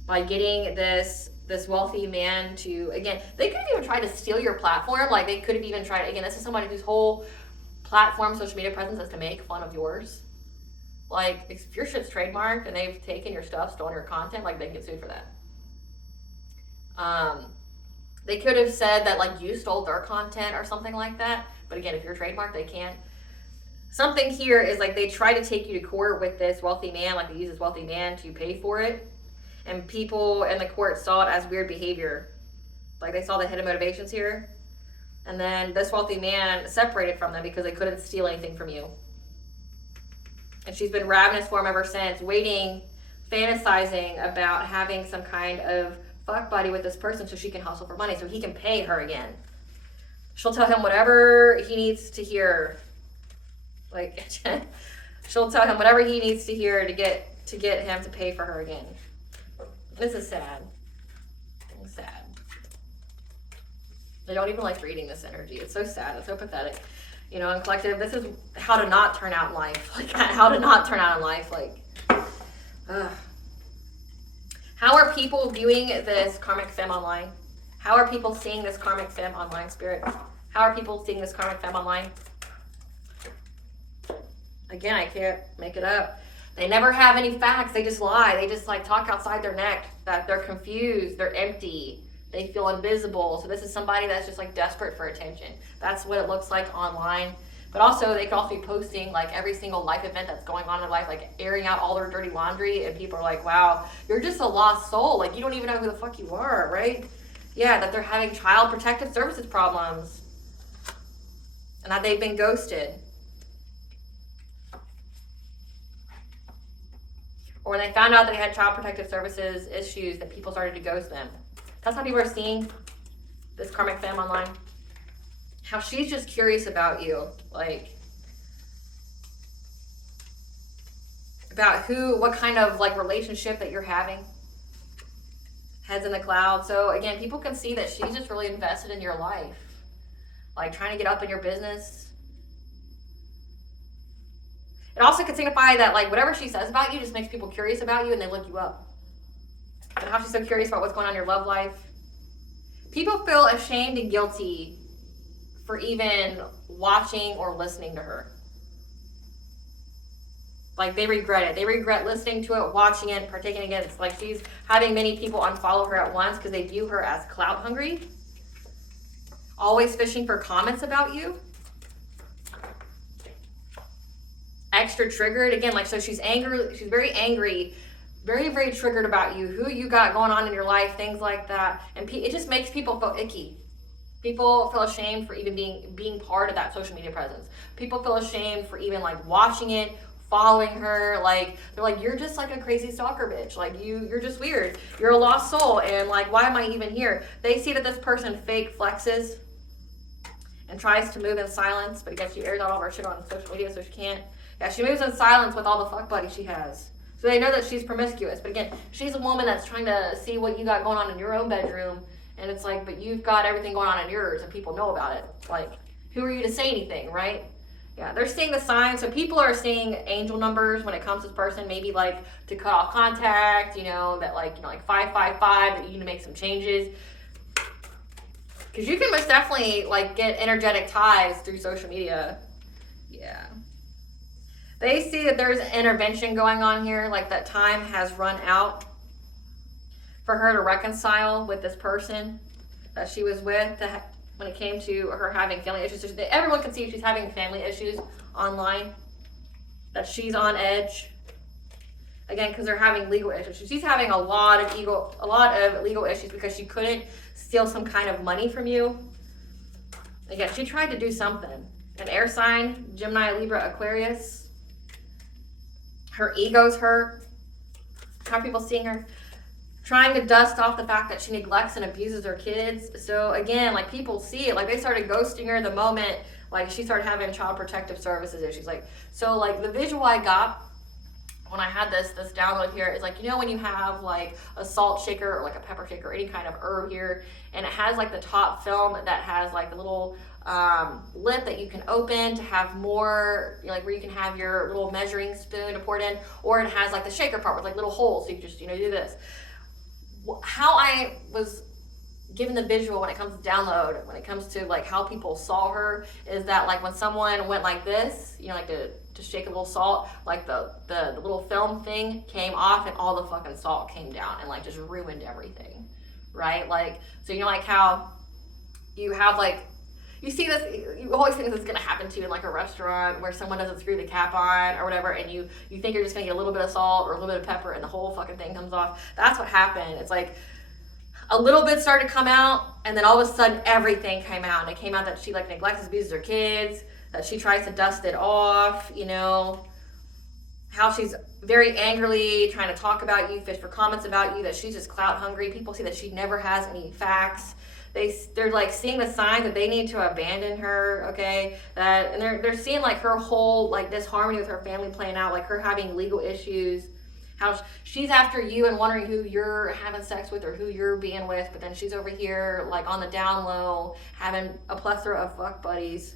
by getting this wealthy man to, again, they could have even tried to steal your platform. Like they could have even tried, again, this is somebody whose whole platform, social media presence is to make fun of yours. Like if your shit's trademarked and they've taken your stuff, stolen your content, like they can get sued for that. They could have said that like you stole their content or something like that. But again, if you're trademarked, they can't. Something here is like they try to take you to court with this wealthy man, like they use this wealthy man to pay for it. And people in the court saw it as weird behavior. Like they saw the hidden motivations here. And then this wealthy man separated from them because they couldn't steal anything from you. And she's been ravenous for him ever since, waiting, fantasizing about having some kind of fuck buddy with this person so she can hustle for money, so he can pay her again. She'll tell him whatever he needs to hear. Like, she'll tell him whatever he needs to hear to get him to pay for her again. This is sad. It's sad. I don't even like reading this energy. It's so sad. It's so pathetic. You know, in collective, this is how to not turn out in life. Like, how to not turn out in life. Like, how are people viewing this karmic femme online? How are people seeing this karmic femme online, Spirit? How are people seeing this karmic femme online? Again, I can't make it up. They never have any facts. They just lie. They just like talk outside their neck that they're confused. They're empty. They feel invisible. So this is somebody that's just like desperate for attention. That's what it looks like online. But also they could also be posting like every single life event that's going on in their life, like airing out all their dirty laundry, and people are like, wow, you're just a lost soul. Like you don't even know who the fuck you are, right? Yeah, that they're having child protective services problems and that they've been ghosted. Or when they found out that they had child protective services issues, that people started to ghost them. That's how people are seeing this karmic femme online. How she's just curious about you. Like, about what kind of like relationship that you're having. Heads in the clouds. So again, people can see that she's just really invested in your life. Like trying to get up in your business. It also could signify that like whatever she says about you just makes people curious about you and they look you up. And how she's so curious about what's going on in your love life. People feel ashamed and guilty for even watching or listening to her. Like they regret it. They regret listening to it, watching it, partaking in it. It's like she's having many people unfollow her at once because they view her as clout hungry. Always fishing for comments about you. Extra triggered. Again, like, so she's angry. She's very angry, very, very triggered about you, who you got going on in your life, things like that. And it just makes people feel icky. People feel ashamed for even being part of that social media presence. People feel ashamed for even like watching it, following her. Like they're like, you're just like a crazy stalker bitch. Like you're just weird. You're a lost soul. And like, why am I even here? They see that this person fake flexes and tries to move in silence, but again, she airs out all of her shit on social media, so she can't. Yeah, she moves in silence with all the fuck buddies she has. So they know that she's promiscuous. But again, she's a woman that's trying to see what you got going on in your own bedroom. And it's like, but you've got everything going on in yours and people know about it. Like, who are you to say anything, right? Yeah, they're seeing the signs. So people are seeing angel numbers when it comes to this person. Maybe like to cut off contact, that like, like 555, that you need to make some changes. Because you can most definitely like get energetic ties through social media. Yeah. They see that there's an intervention going on here, like that time has run out for her to reconcile with this person that she was with when it came to her having family issues. Everyone can see she's having family issues online, that she's on edge. Again, because they're having legal issues. She's having a lot of legal issues because she couldn't steal some kind of money from you. Again, she tried to do something. An air sign, Gemini, Libra, Aquarius. Her ego's hurt. How are people seeing her? Trying to dust off the fact that she neglects and abuses her kids. So again, like people see it. Like they started ghosting her the moment like she started having child protective services issues. Like, so like the visual I got when I had this download here, it's like, you know, when you have like a salt shaker or like a pepper shaker or any kind of herb here, and it has like the top film that has like the little lip that you can open to have more, you know, like where you can have your little measuring spoon to pour it in, or it has like the shaker part with like little holes, so you just, you know, do this. How I was given the visual when it comes to download, when it comes to like how people saw her, is that like when someone went like this, you know, like to shake a little salt, like the little film thing came off and all the fucking salt came down and like just ruined everything, right? Like, so you know, like how you have like, you see this, you always think this is gonna happen to you in like a restaurant where someone doesn't screw the cap on or whatever, and you think you're just gonna get a little bit of salt or a little bit of pepper and the whole fucking thing comes off. That's what happened. It's like a little bit started to come out, and then all of a sudden everything came out. And it came out that she like neglects, abuses her kids, that she tries to dust it off, you know, how she's very angrily trying to talk about you, fish for comments about you, that she's just clout hungry. People see that she never has any facts. They're like seeing the signs that they need to abandon her, okay? That, and they're seeing like her whole like disharmony with her family playing out, like her having legal issues, how she's after you and wondering who you're having sex with or who you're being with, but then she's over here like on the down low having a plethora of fuck buddies.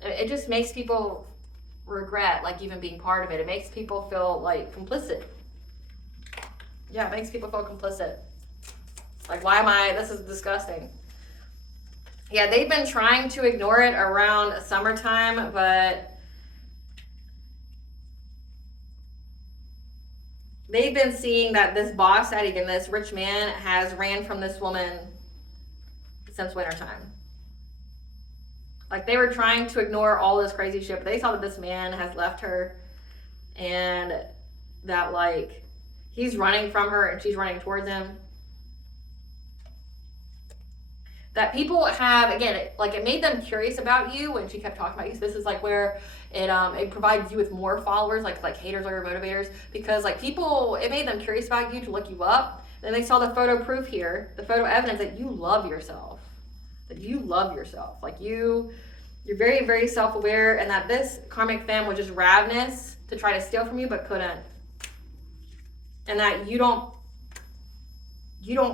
It just makes people regret like even being part of it. It makes people feel like complicit. Yeah, it makes people feel complicit. Like, why am I, this is disgusting. Yeah, they've been trying to ignore it around summertime, but they've been seeing that this boss, again, this rich man, has ran from this woman since wintertime. Like, they were trying to ignore all this crazy shit, but they saw that this man has left her and that, like, he's running from her and she's running towards him. That people have, again, it made them curious about you when she kept talking about you. So this is like where it provides you with more followers, like haters are your motivators, because like people, it made them curious about you to look you up. Then they saw the photo proof here, the photo evidence that you love yourself, like you're very, very self-aware, and that this karmic femme was just ravenous to try to steal from you but couldn't, and that you don't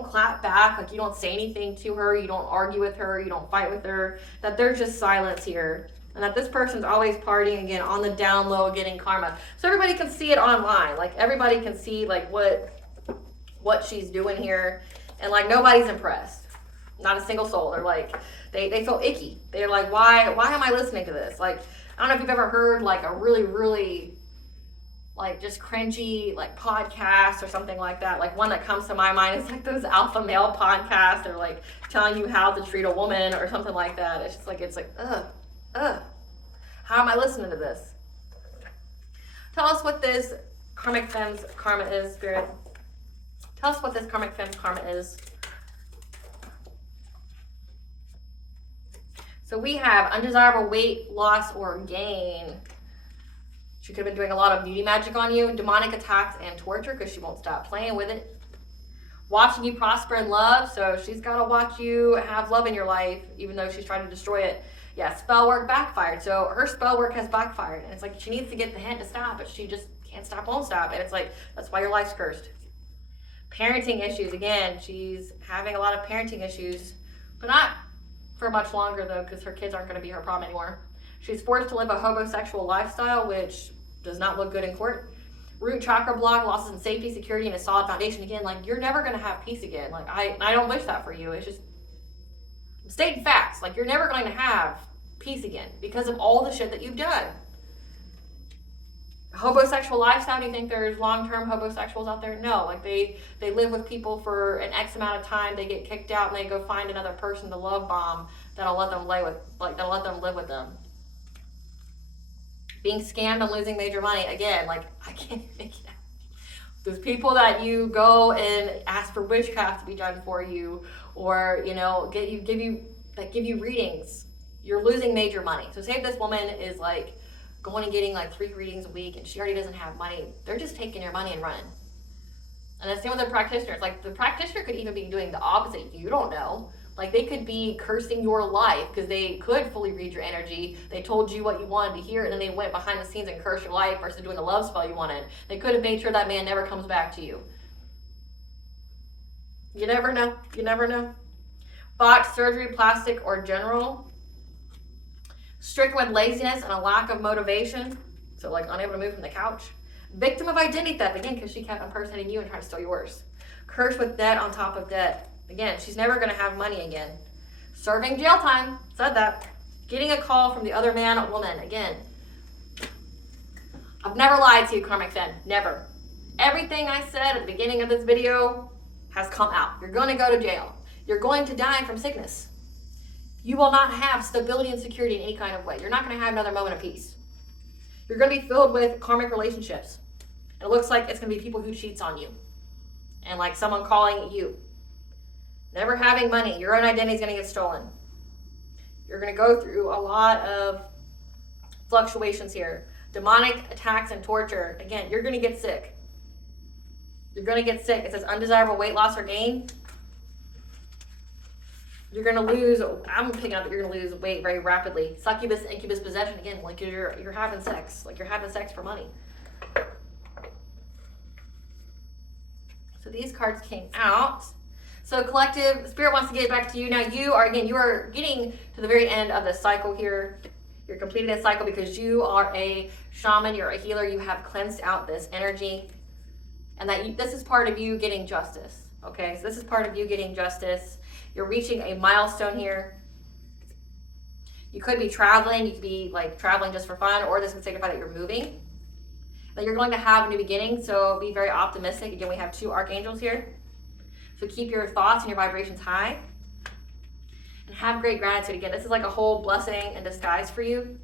clap back, like you don't say anything to her, you don't argue with her, you don't fight with her, that there's just silence here. And that this person's always partying, again, on the down low, getting karma. So everybody can see it online. Like everybody can see like what she's doing here. And like nobody's impressed. Not a single soul. They're like, they feel icky. They're like, why am I listening to this? Like, I don't know if you've ever heard like a really, really like just cringy like podcast or something like that. Like one that comes to my mind is like those alpha male podcasts or like telling you how to treat a woman or something like that. It's just like, how am I listening to this? Tell us what this karmic femme's karma is, Spirit. Tell us what this karmic femme's karma is. So we have undesirable weight loss or gain. She could have been doing a lot of beauty magic on you, demonic attacks and torture because she won't stop playing with it. Watching you prosper in love, so she's got to watch you have love in your life even though she's trying to destroy it. Yeah, spellwork backfired. So her spellwork has backfired, and it's like she needs to get the hint to stop, but she just can't stop, won't stop, and it's like that's why your life's cursed. Parenting issues, again, she's having a lot of parenting issues, but not for much longer though, because her kids aren't going to be her problem anymore. She's forced to live a homosexual lifestyle, which does not look good in court. Root chakra block, losses in safety, security, and a solid foundation. Again, like you're never going to have peace again. Like I don't wish that for you. It's just I'm stating facts. Like you're never going to have peace again because of all the shit that you've done. Homosexual lifestyle, do you think there's long-term homosexuals out there? No, like they live with people for an X amount of time, they get kicked out and they go find another person to love bomb that'll let them live with them. Being scammed and losing major money, again, like I can't think of those people that you go and ask for witchcraft to be done for you, or you know, give you readings. You're losing major money. So say if this woman is like going and getting like 3 readings a week and she already doesn't have money, they're just taking your money and running. And the same with the practitioner. It's like the practitioner could even be doing the opposite. You don't know. Like they could be cursing your life because they could fully read your energy. They told you what you wanted to hear, and then they went behind the scenes and cursed your life versus doing the love spell you wanted. They could have made sure that man never comes back to you. You never know. You never know. Botched surgery, plastic, or general. Stricken with laziness and a lack of motivation. So like unable to move from the couch. Victim of identity theft, again, because she kept impersonating you and trying to steal yours. Cursed with debt on top of debt. Again, she's never going to have money again. Serving jail time. Said that. Getting a call from the other man or woman. Again. I've never lied to you, karmic fem. Never. Everything I said at the beginning of this video has come out. You're going to go to jail. You're going to die from sickness. You will not have stability and security in any kind of way. You're not going to have another moment of peace. You're going to be filled with karmic relationships. And it looks like it's going to be people who cheats on you. And like someone calling you. Never having money. Your own identity is going to get stolen. You're going to go through a lot of fluctuations here. Demonic attacks and torture. Again, you're going to get sick. You're going to get sick. It says undesirable weight loss or gain. You're going to lose, I'm picking up that you're going to lose weight very rapidly. Succubus, incubus, possession. Again, like you're having sex. Like you're having sex for money. So these cards came out. So collective, Spirit wants to get back to you. Now you are getting to the very end of the cycle here. You're completing this cycle because you are a shaman, you're a healer, you have cleansed out this energy. And that this is part of you getting justice. Okay, so this is part of you getting justice. You're reaching a milestone here. You could be traveling, you could be like traveling just for fun, or this could signify that you're moving. That you're going to have a new beginning, so be very optimistic. Again, we have 2 archangels here. So keep your thoughts and your vibrations high. And have great gratitude. Again, this is like a whole blessing in disguise for you.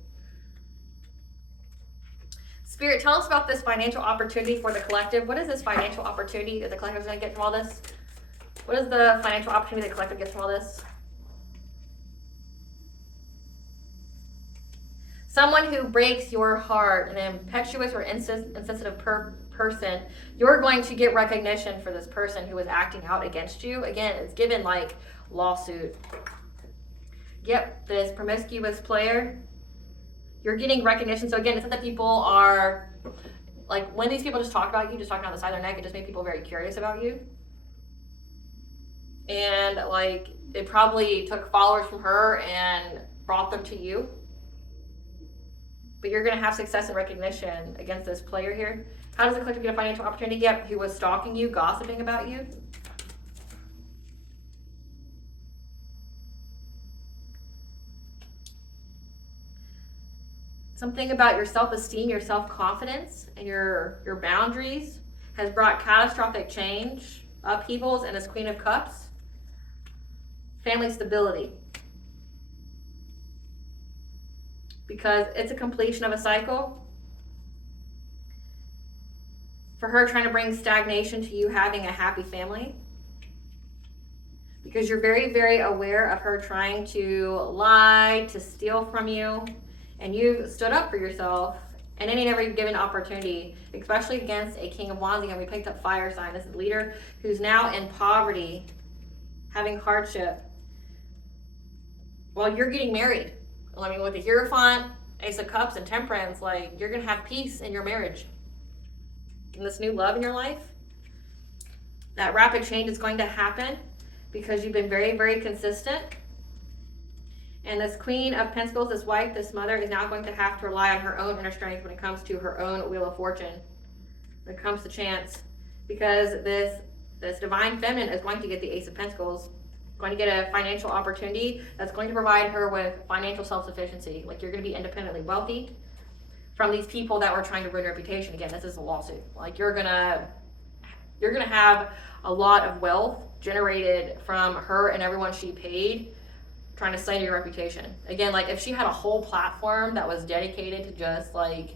Spirit, tell us about this financial opportunity for the collective. What is this financial opportunity that the collective is going to get from all this? What is the financial opportunity the collective gets from all this? Someone who breaks your heart, an impetuous or insensitive person, you're going to get recognition for this person who is acting out against you. Again, it's given like lawsuit. Yep, this promiscuous player, you're getting recognition. So again, it's not that people are, like when these people just talk about you, just talking on the side of their neck, it just made people very curious about you. And like, it probably took followers from her and brought them to you. But you're going to have success and recognition against this player here. How does the collective get a financial opportunity? Yep, who was stalking you, gossiping about you. Something about your self-esteem, your self-confidence, and your boundaries has brought catastrophic change, upheavals, and this Queen of Cups. Family stability. Because it's a completion of a cycle. For her trying to bring stagnation to you having a happy family. Because you're very, very aware of her trying to lie, to steal from you. And you've stood up for yourself and any and every given opportunity, especially against a King of Wands. Again, we picked up fire sign. This is a leader who's now in poverty, having hardship, while you're getting married. I mean, with the Hierophant, Ace of Cups, and Temperance, like, you're going to have peace in your marriage. And this new love in your life, that rapid change is going to happen because you've been very, very consistent. And this Queen of Pentacles, this wife, this mother, is now going to have to rely on her own inner strength when it comes to her own Wheel of Fortune, when it comes to chance. Because this Divine Feminine is going to get the Ace of Pentacles, going to get a financial opportunity that's going to provide her with financial self-sufficiency. Like, you're going to be independently wealthy from these people that were trying to ruin your reputation. Again, this is a lawsuit. Like, you're gonna have a lot of wealth generated from her and everyone she paid trying to slander your reputation. Again, like, if she had a whole platform that was dedicated to just, like,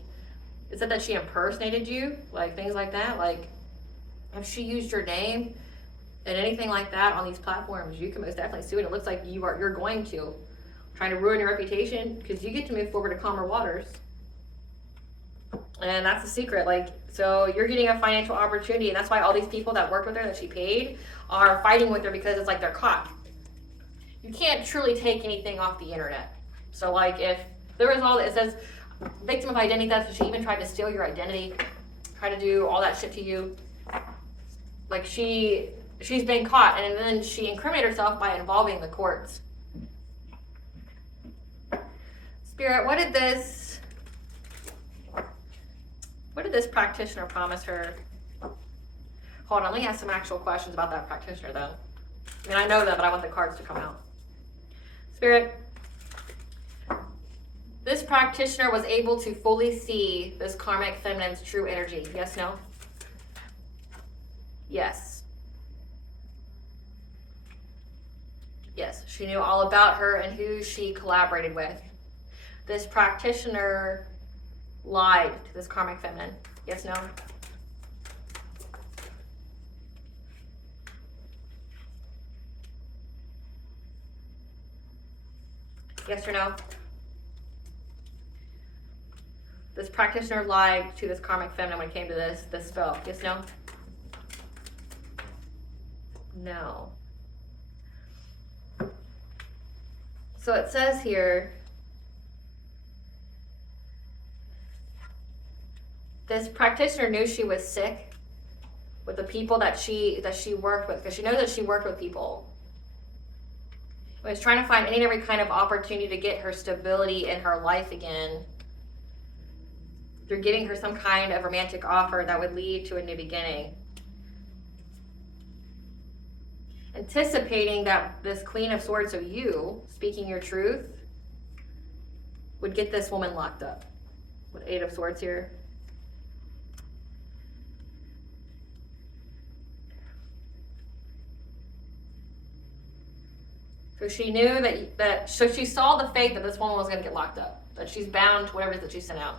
it said that she impersonated you, like, things like that. Like, if she used your name and anything like that on these platforms, you can most definitely sue. And it looks like you're going to, trying to ruin your reputation, because you get to move forward to calmer waters. And that's the secret. Like, so you're getting a financial opportunity, and that's why all these people that worked with her, that she paid, are fighting with her, because it's like they're caught. you can't truly take anything off the internet. So like if there was all, it says victim of identity theft, so she even tried to steal your identity, try to do all that shit to you. Like she's been caught, and then she incriminated herself by involving the courts. Spirit, what did this practitioner promise her? Hold on, let me ask some actual questions about that practitioner though. I mean, I know that, but I want the cards to come out. Spirit, this practitioner was able to fully see this karmic feminine's true energy. Yes, no? Yes. Yes, she knew all about her and who she collaborated with. This practitioner lied to this karmic feminine. Yes, no? Yes or no? This practitioner lied to this karmic feminine when it came to this spell. Yes, no? No. So it says here, this practitioner knew she was sick with the people that she worked with, because she knows that she worked with people. She was trying to find any and every kind of opportunity to get her stability in her life again. Through getting her some kind of romantic offer that would lead to a new beginning. Anticipating that this Queen of Swords, so you, speaking your truth, would get this woman locked up. With 8 of Swords here. So she knew so she saw the fate that this woman was going to get locked up. That she's bound to whatever it is that she sent out.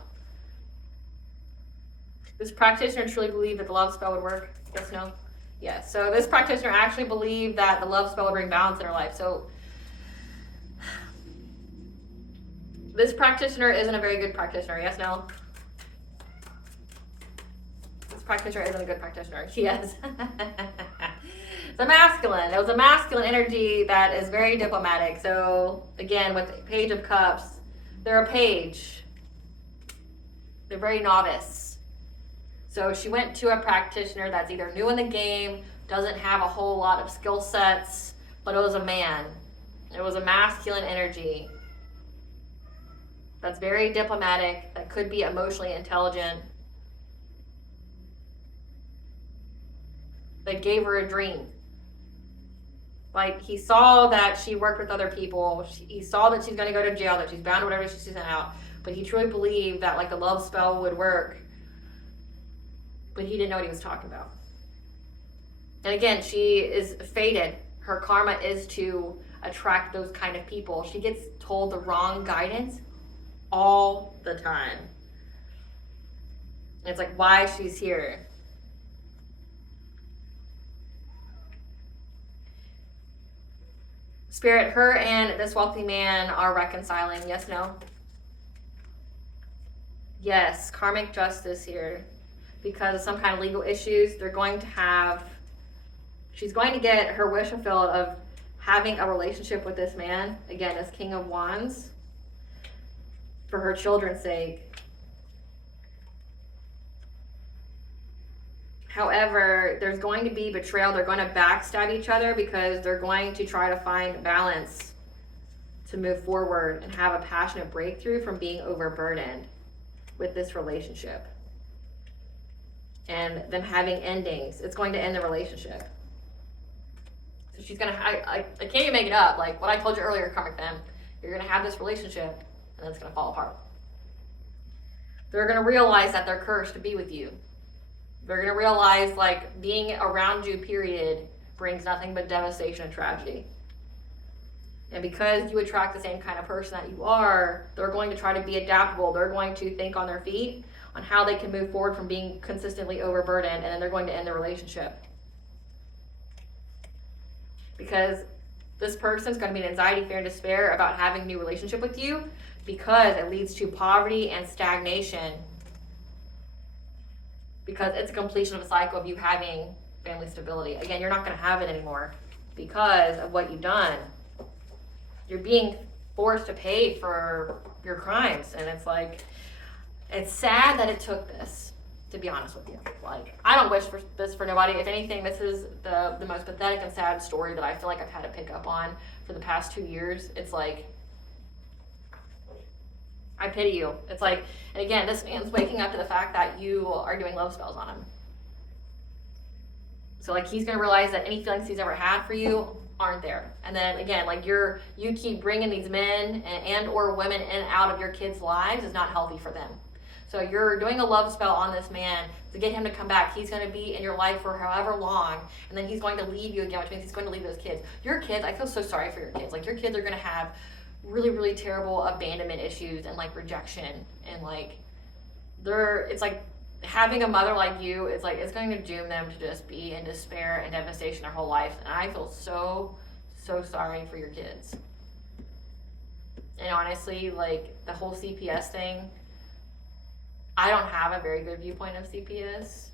This practitioner truly believed that the love spell would work. Yes, no? Yes. So this practitioner actually believed that the love spell would bring balance in her life. So this practitioner isn't a very good practitioner. Yes, no? This practitioner isn't a good practitioner. Yes. It's a masculine. It was a masculine energy that is very diplomatic. So again, with the Page of Cups, they're a page. They're very novice. So she went to a practitioner that's either new in the game, doesn't have a whole lot of skill sets, but it was a man. It was a masculine energy that's very diplomatic, that could be emotionally intelligent. That gave her a dream. Like, he saw that she worked with other people. He saw that she's going to go to jail, that she's bound to whatever she's sent out. But he truly believed that, like, the love spell would work. But he didn't know what he was talking about. And again, she is fated. Her karma is to attract those kind of people. She gets told the wrong guidance all the time. And it's like, why she's here. Spirit, her and this wealthy man are reconciling. Yes, no? Yes, karmic justice here. Because of some kind of legal issues, she's going to get her wish fulfilled of having a relationship with this man, again, as King of Wands, for her children's sake. However, there's going to be betrayal. They're going to backstab each other because they're going to try to find balance to move forward and have a passionate breakthrough from being overburdened with this relationship. And them having endings. It's going to end the relationship. So she's going to, I can't even make it up. Like what I told you earlier, Karmic Fem, you're going to have this relationship and then it's going to fall apart. They're going to realize that they're cursed to be with you. They're going to realize, like, being around you, period, brings nothing but devastation and tragedy. And because you attract the same kind of person that you are, they're going to try to be adaptable. They're going to think on their feet on how they can move forward from being consistently overburdened, and then they're going to end the relationship. Because this person's going to be in anxiety, fear, and despair about having a new relationship with you because it leads to poverty and stagnation. Because it's a completion of a cycle of you having family stability. Again, you're not going to have it anymore because of what you've done. you're being forced to pay for your crimes. And it's like, it's sad that it took this, to be honest with you. Like, I don't wish for this for nobody. If anything, this is the most pathetic and sad story that I feel like I've had to pick up on for the past 2 years. It's like, I pity you. It's like, and again, this man's waking up to the fact that you are doing love spells on him. So like, he's gonna realize that any feelings he's ever had for you aren't there. And then again, like, you keep bringing these men and or women in and out of your kids' lives is not healthy for them. So you're doing a love spell on this man to get him to come back. He's going to be in your life for however long, and then he's going to leave you again, which means he's going to leave those kids. Your kids, I feel so sorry for your kids. Like, your kids are going to have really, really terrible abandonment issues and like rejection, and like it's like having a mother like you, it's like, it's going to doom them to just be in despair and devastation their whole life. And I feel so, so sorry for your kids. And honestly, like, the whole CPS thing, I don't have a very good viewpoint of CPS,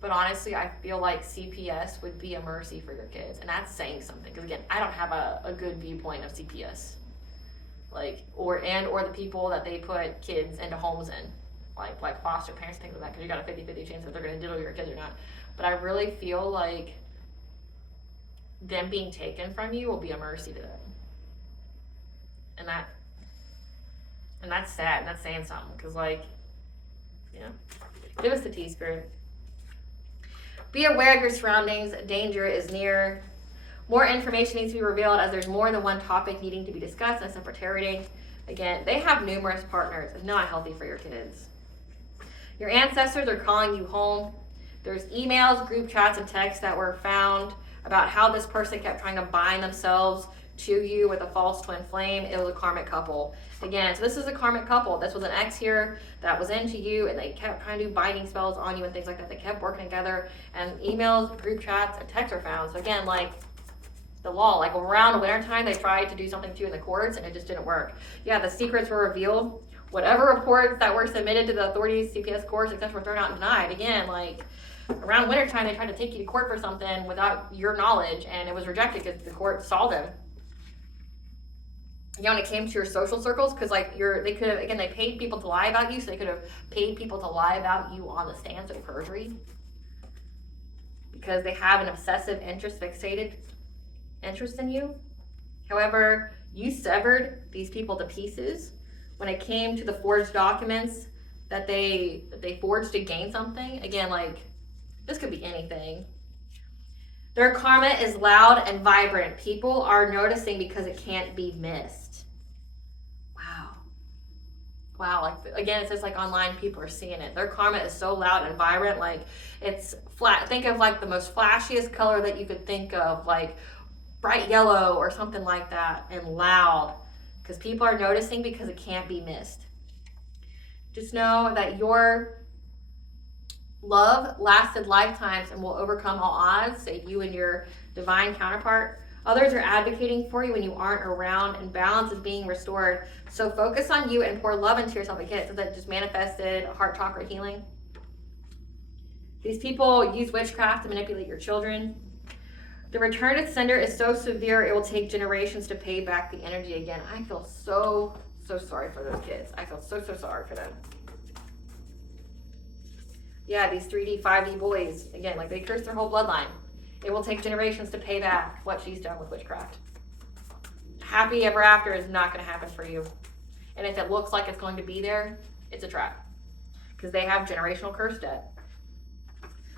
but honestly, I feel like CPS would be a mercy for your kids, and that's saying something, because again, I don't have a good viewpoint of CPS, like, or the people that they put kids into homes in, like foster parents, things like that, because you got a 50-50 chance that they're going to diddle your kids or not. But I really feel like them being taken from you will be a mercy to them, and that's sad, and that's saying something, because, like, yeah. Give us the tea, Spirit. Be aware of your surroundings. Danger is near. More information needs to be revealed, as there's more than one topic needing to be discussed in a separate tarot reading. Again, they have numerous partners. It's not healthy for your kids. Your ancestors are calling you home. There's emails, group chats, and texts that were found about how this person kept trying to bind themselves to you with a false twin flame. It was a karmic couple. Again, so this is a karmic couple. This was an ex here that was into you, and they kept trying to do binding spells on you and things like that. They kept working together, and emails, group chats, and texts are found. So again, like the law, like around wintertime, they tried to do something to you in the courts, and it just didn't work. Yeah, the secrets were revealed. Whatever reports that were submitted to the authorities, CPS courts, etc., were thrown out and denied. Again, like around wintertime, they tried to take you to court for something without your knowledge, and it was rejected because the court saw them. You know, when it came to your social circles, because like they could have, again, they paid people to lie about you, so they could have paid people to lie about you on the stand, so perjury, because they have an obsessive fixated interest in you. However, you severed these people to pieces when it came to the forged documents that they forged to gain something. Again, like, this could be anything. Their karma is loud and vibrant. People are noticing because it can't be missed. Wow, like, again, it's just like online, people are seeing it. Their karma is so loud and vibrant, like, it's flat. Think of like the most flashiest color that you could think of, like bright yellow or something like that, and loud, because people are noticing because it can't be missed. Just know that your love lasted lifetimes and will overcome all odds, say you and your divine counterpart. Others are advocating for you when you aren't around, and balance is being restored. So focus on you and pour love into yourself. Again, so that just manifested heart chakra healing. These people use witchcraft to manipulate your children. The return to sender is so severe, it will take generations to pay back the energy again. I feel so, so sorry for those kids. I feel so, so sorry for them. Yeah, these 3D, 5D boys, again, like, they curse their whole bloodline. It will take generations to pay back what she's done with witchcraft. Happy ever after is not going to happen for you. And if it looks like it's going to be there, it's a trap, because they have generational curse debt.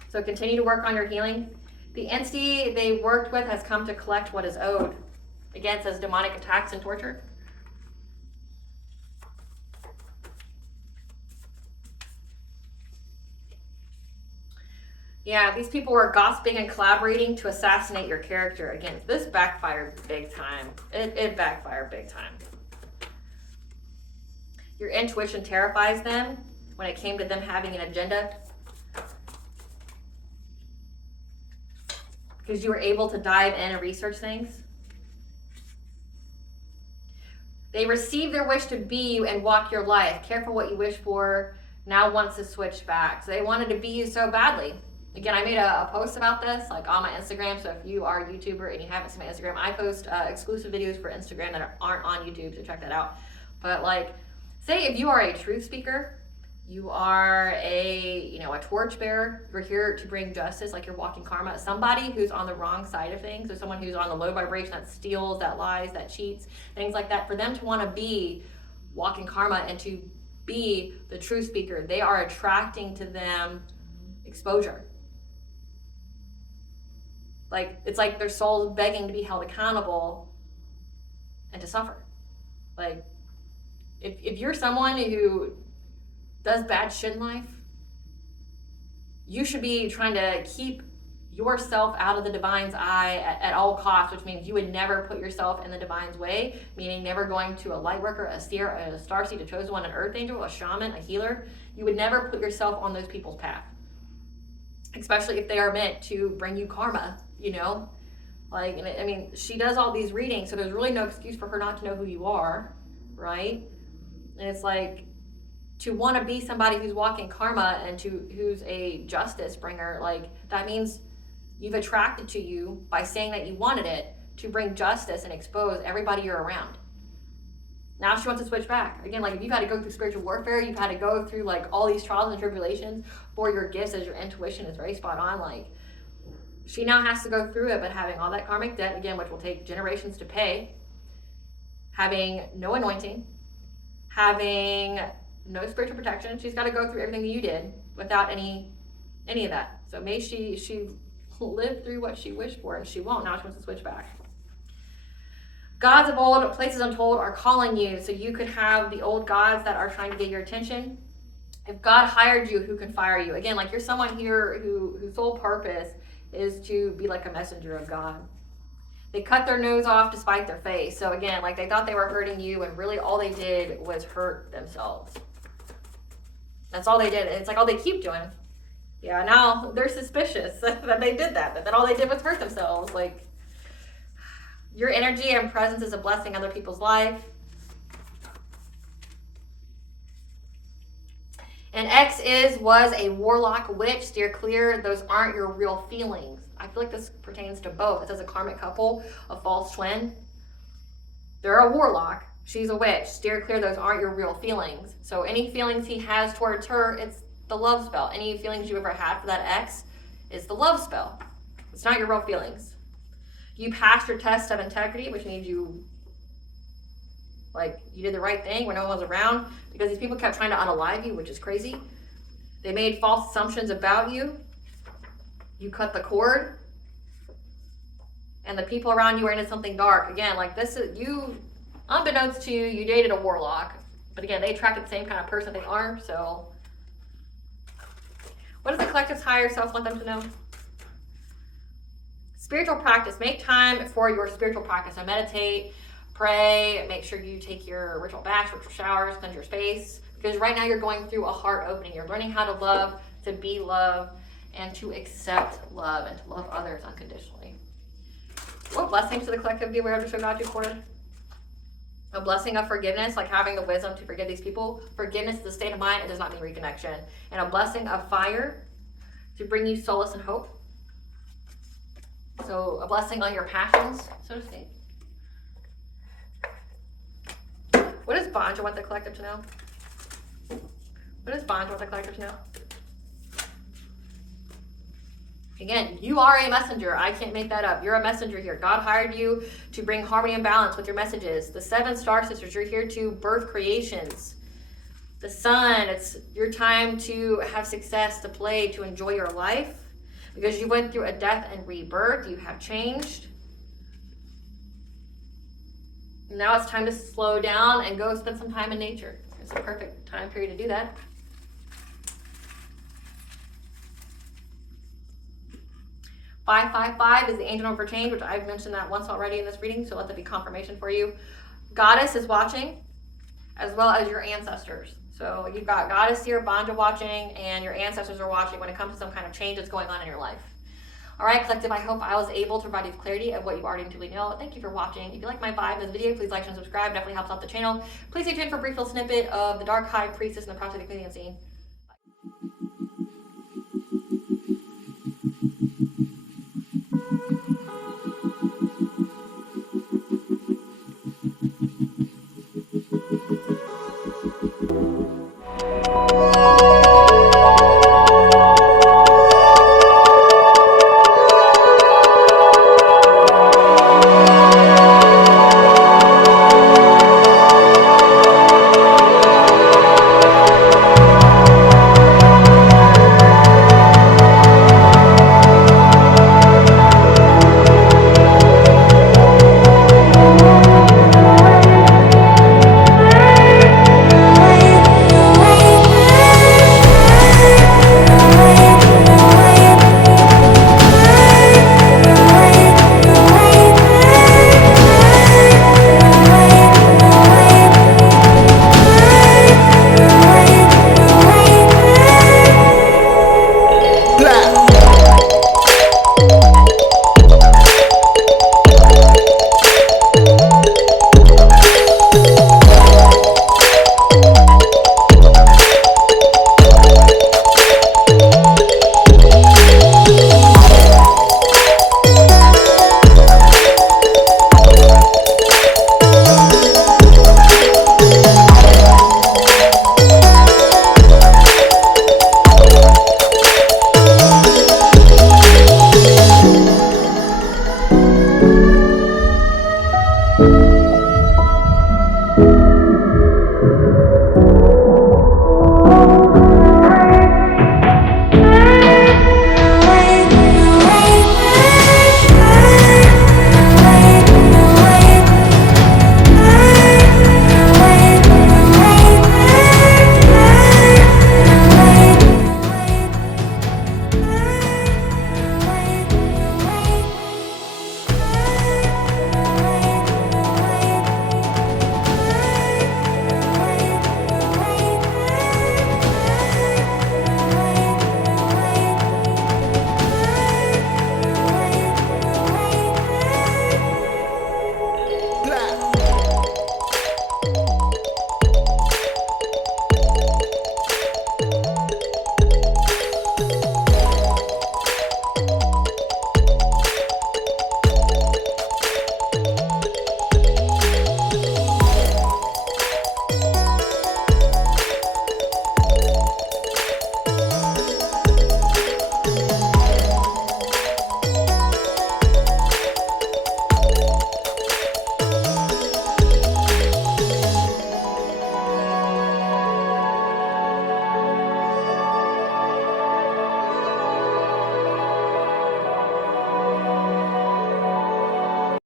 So continue to work on your healing. The entity they worked with has come to collect what is owed. Again, it says demonic attacks and torture. Yeah, these people were gossiping and collaborating to assassinate your character. Again, this backfired big time. It backfired big time. Your intuition terrifies them when it came to them having an agenda, because you were able to dive in and research things. They received their wish to be you and walk your life. Careful what you wish for. Now wants to switch back. So they wanted to be you so badly. Again, I made a post about this like on my Instagram, so if you are a YouTuber and you haven't seen my Instagram, I post exclusive videos for Instagram that aren't on YouTube, so check that out. But like, say if you are a truth speaker, you are a torchbearer, you're here to bring justice, like you're walking karma, somebody who's on the wrong side of things, or someone who's on the low vibration that steals, that lies, that cheats, things like that, for them to want to be walking karma and to be the truth speaker, they are attracting to them exposure. Like, it's like their soul's begging to be held accountable and to suffer. Like, if you're someone who does bad shit in life, you should be trying to keep yourself out of the divine's eye at all costs, which means you would never put yourself in the divine's way, meaning never going to a light worker, a seer, a starseed, a chosen one, an earth angel, a shaman, a healer. You would never put yourself on those people's path, especially if they are meant to bring you karma, Like, I mean, she does all these readings, so there's really no excuse for her not to know who you are, right? And it's like, to want to be somebody who's walking karma and who's a justice bringer, like, that means you've attracted to you, by saying that you wanted it, to bring justice and expose everybody you're around. Now she wants to switch back. Again, like, if you've had to go through spiritual warfare, you've had to go through like all these trials and tribulations for your gifts, as your intuition is very spot on, like, she now has to go through it, but having all that karmic debt, again, which will take generations to pay, having no anointing, having no spiritual protection. She's got to go through everything that you did without any of that. So may she live through what she wished for, and she won't. Now she wants to switch back. Gods of old, places untold are calling you, so you could have the old gods that are trying to get your attention. If God hired you, who can fire you? Again, like, you're someone here whose sole purpose is to be like a messenger of God. They cut their nose off to spite their face. So again, like, they thought they were hurting you, and really all they did was hurt themselves. That's all they did. It's like all they keep doing. Yeah, now they're suspicious that they did that all they did was hurt themselves. Like, your energy and presence is a blessing in other people's life. And X was a warlock, witch, steer clear. Those aren't your real feelings. I feel like this pertains to both. It says a karmic couple, a false twin. They're a warlock. She's a witch. Steer clear. Those aren't your real feelings. So any feelings he has towards her, it's the love spell. Any feelings you ever had for that ex is the love spell. It's not your real feelings. You passed your test of integrity, which means you did the right thing when no one was around, because these people kept trying to unalive you, which is crazy. They made false assumptions about you. You cut the cord, and the people around you are into something dark. Again, like, this is you, unbeknownst to you, you dated a warlock, but again, they attracted the same kind of person they are. So what does the collective's higher self want them to know? Spiritual practice. Make time for your spiritual practice. So meditate, pray, make sure you take your ritual baths, ritual showers, cleanse your space, because right now you're going through a heart opening. You're learning how to love, to be love, and to accept love, and to love others unconditionally. What blessings to the collective be aware of to show God you courted? A blessing of forgiveness, like having the wisdom to forgive these people. Forgiveness is a state of mind. It does not mean reconnection. And a blessing of fire to bring you solace and hope. So a blessing on your passions, so to speak. What does Banja want the collective to know? What does Banja want the collective to know? Again, you are a messenger. I can't make that up. You're a messenger here. God hired you to bring harmony and balance with your messages. The 7 star sisters, you're here to birth creations. The sun, it's your time to have success, to play, to enjoy your life. Because you went through a death and rebirth. You have changed. Now it's time to slow down and go spend some time in nature. It's a perfect time period to do that. Five, 5, 5 is the angel number for change, which I've mentioned that once already in this reading, so let that be confirmation for you. Goddess is watching, as well as your ancestors. So you've got Goddess here, Banja watching, and your ancestors are watching when it comes to some kind of change that's going on in your life. All right, collective, I hope I was able to provide you clarity of what you already intuitively know. Thank you for watching. If you like my vibe in this video, please like and subscribe. Definitely helps out the channel. Please stay tuned for a brief little snippet of the Dark High Priestess and the Prosthetic Medium scene.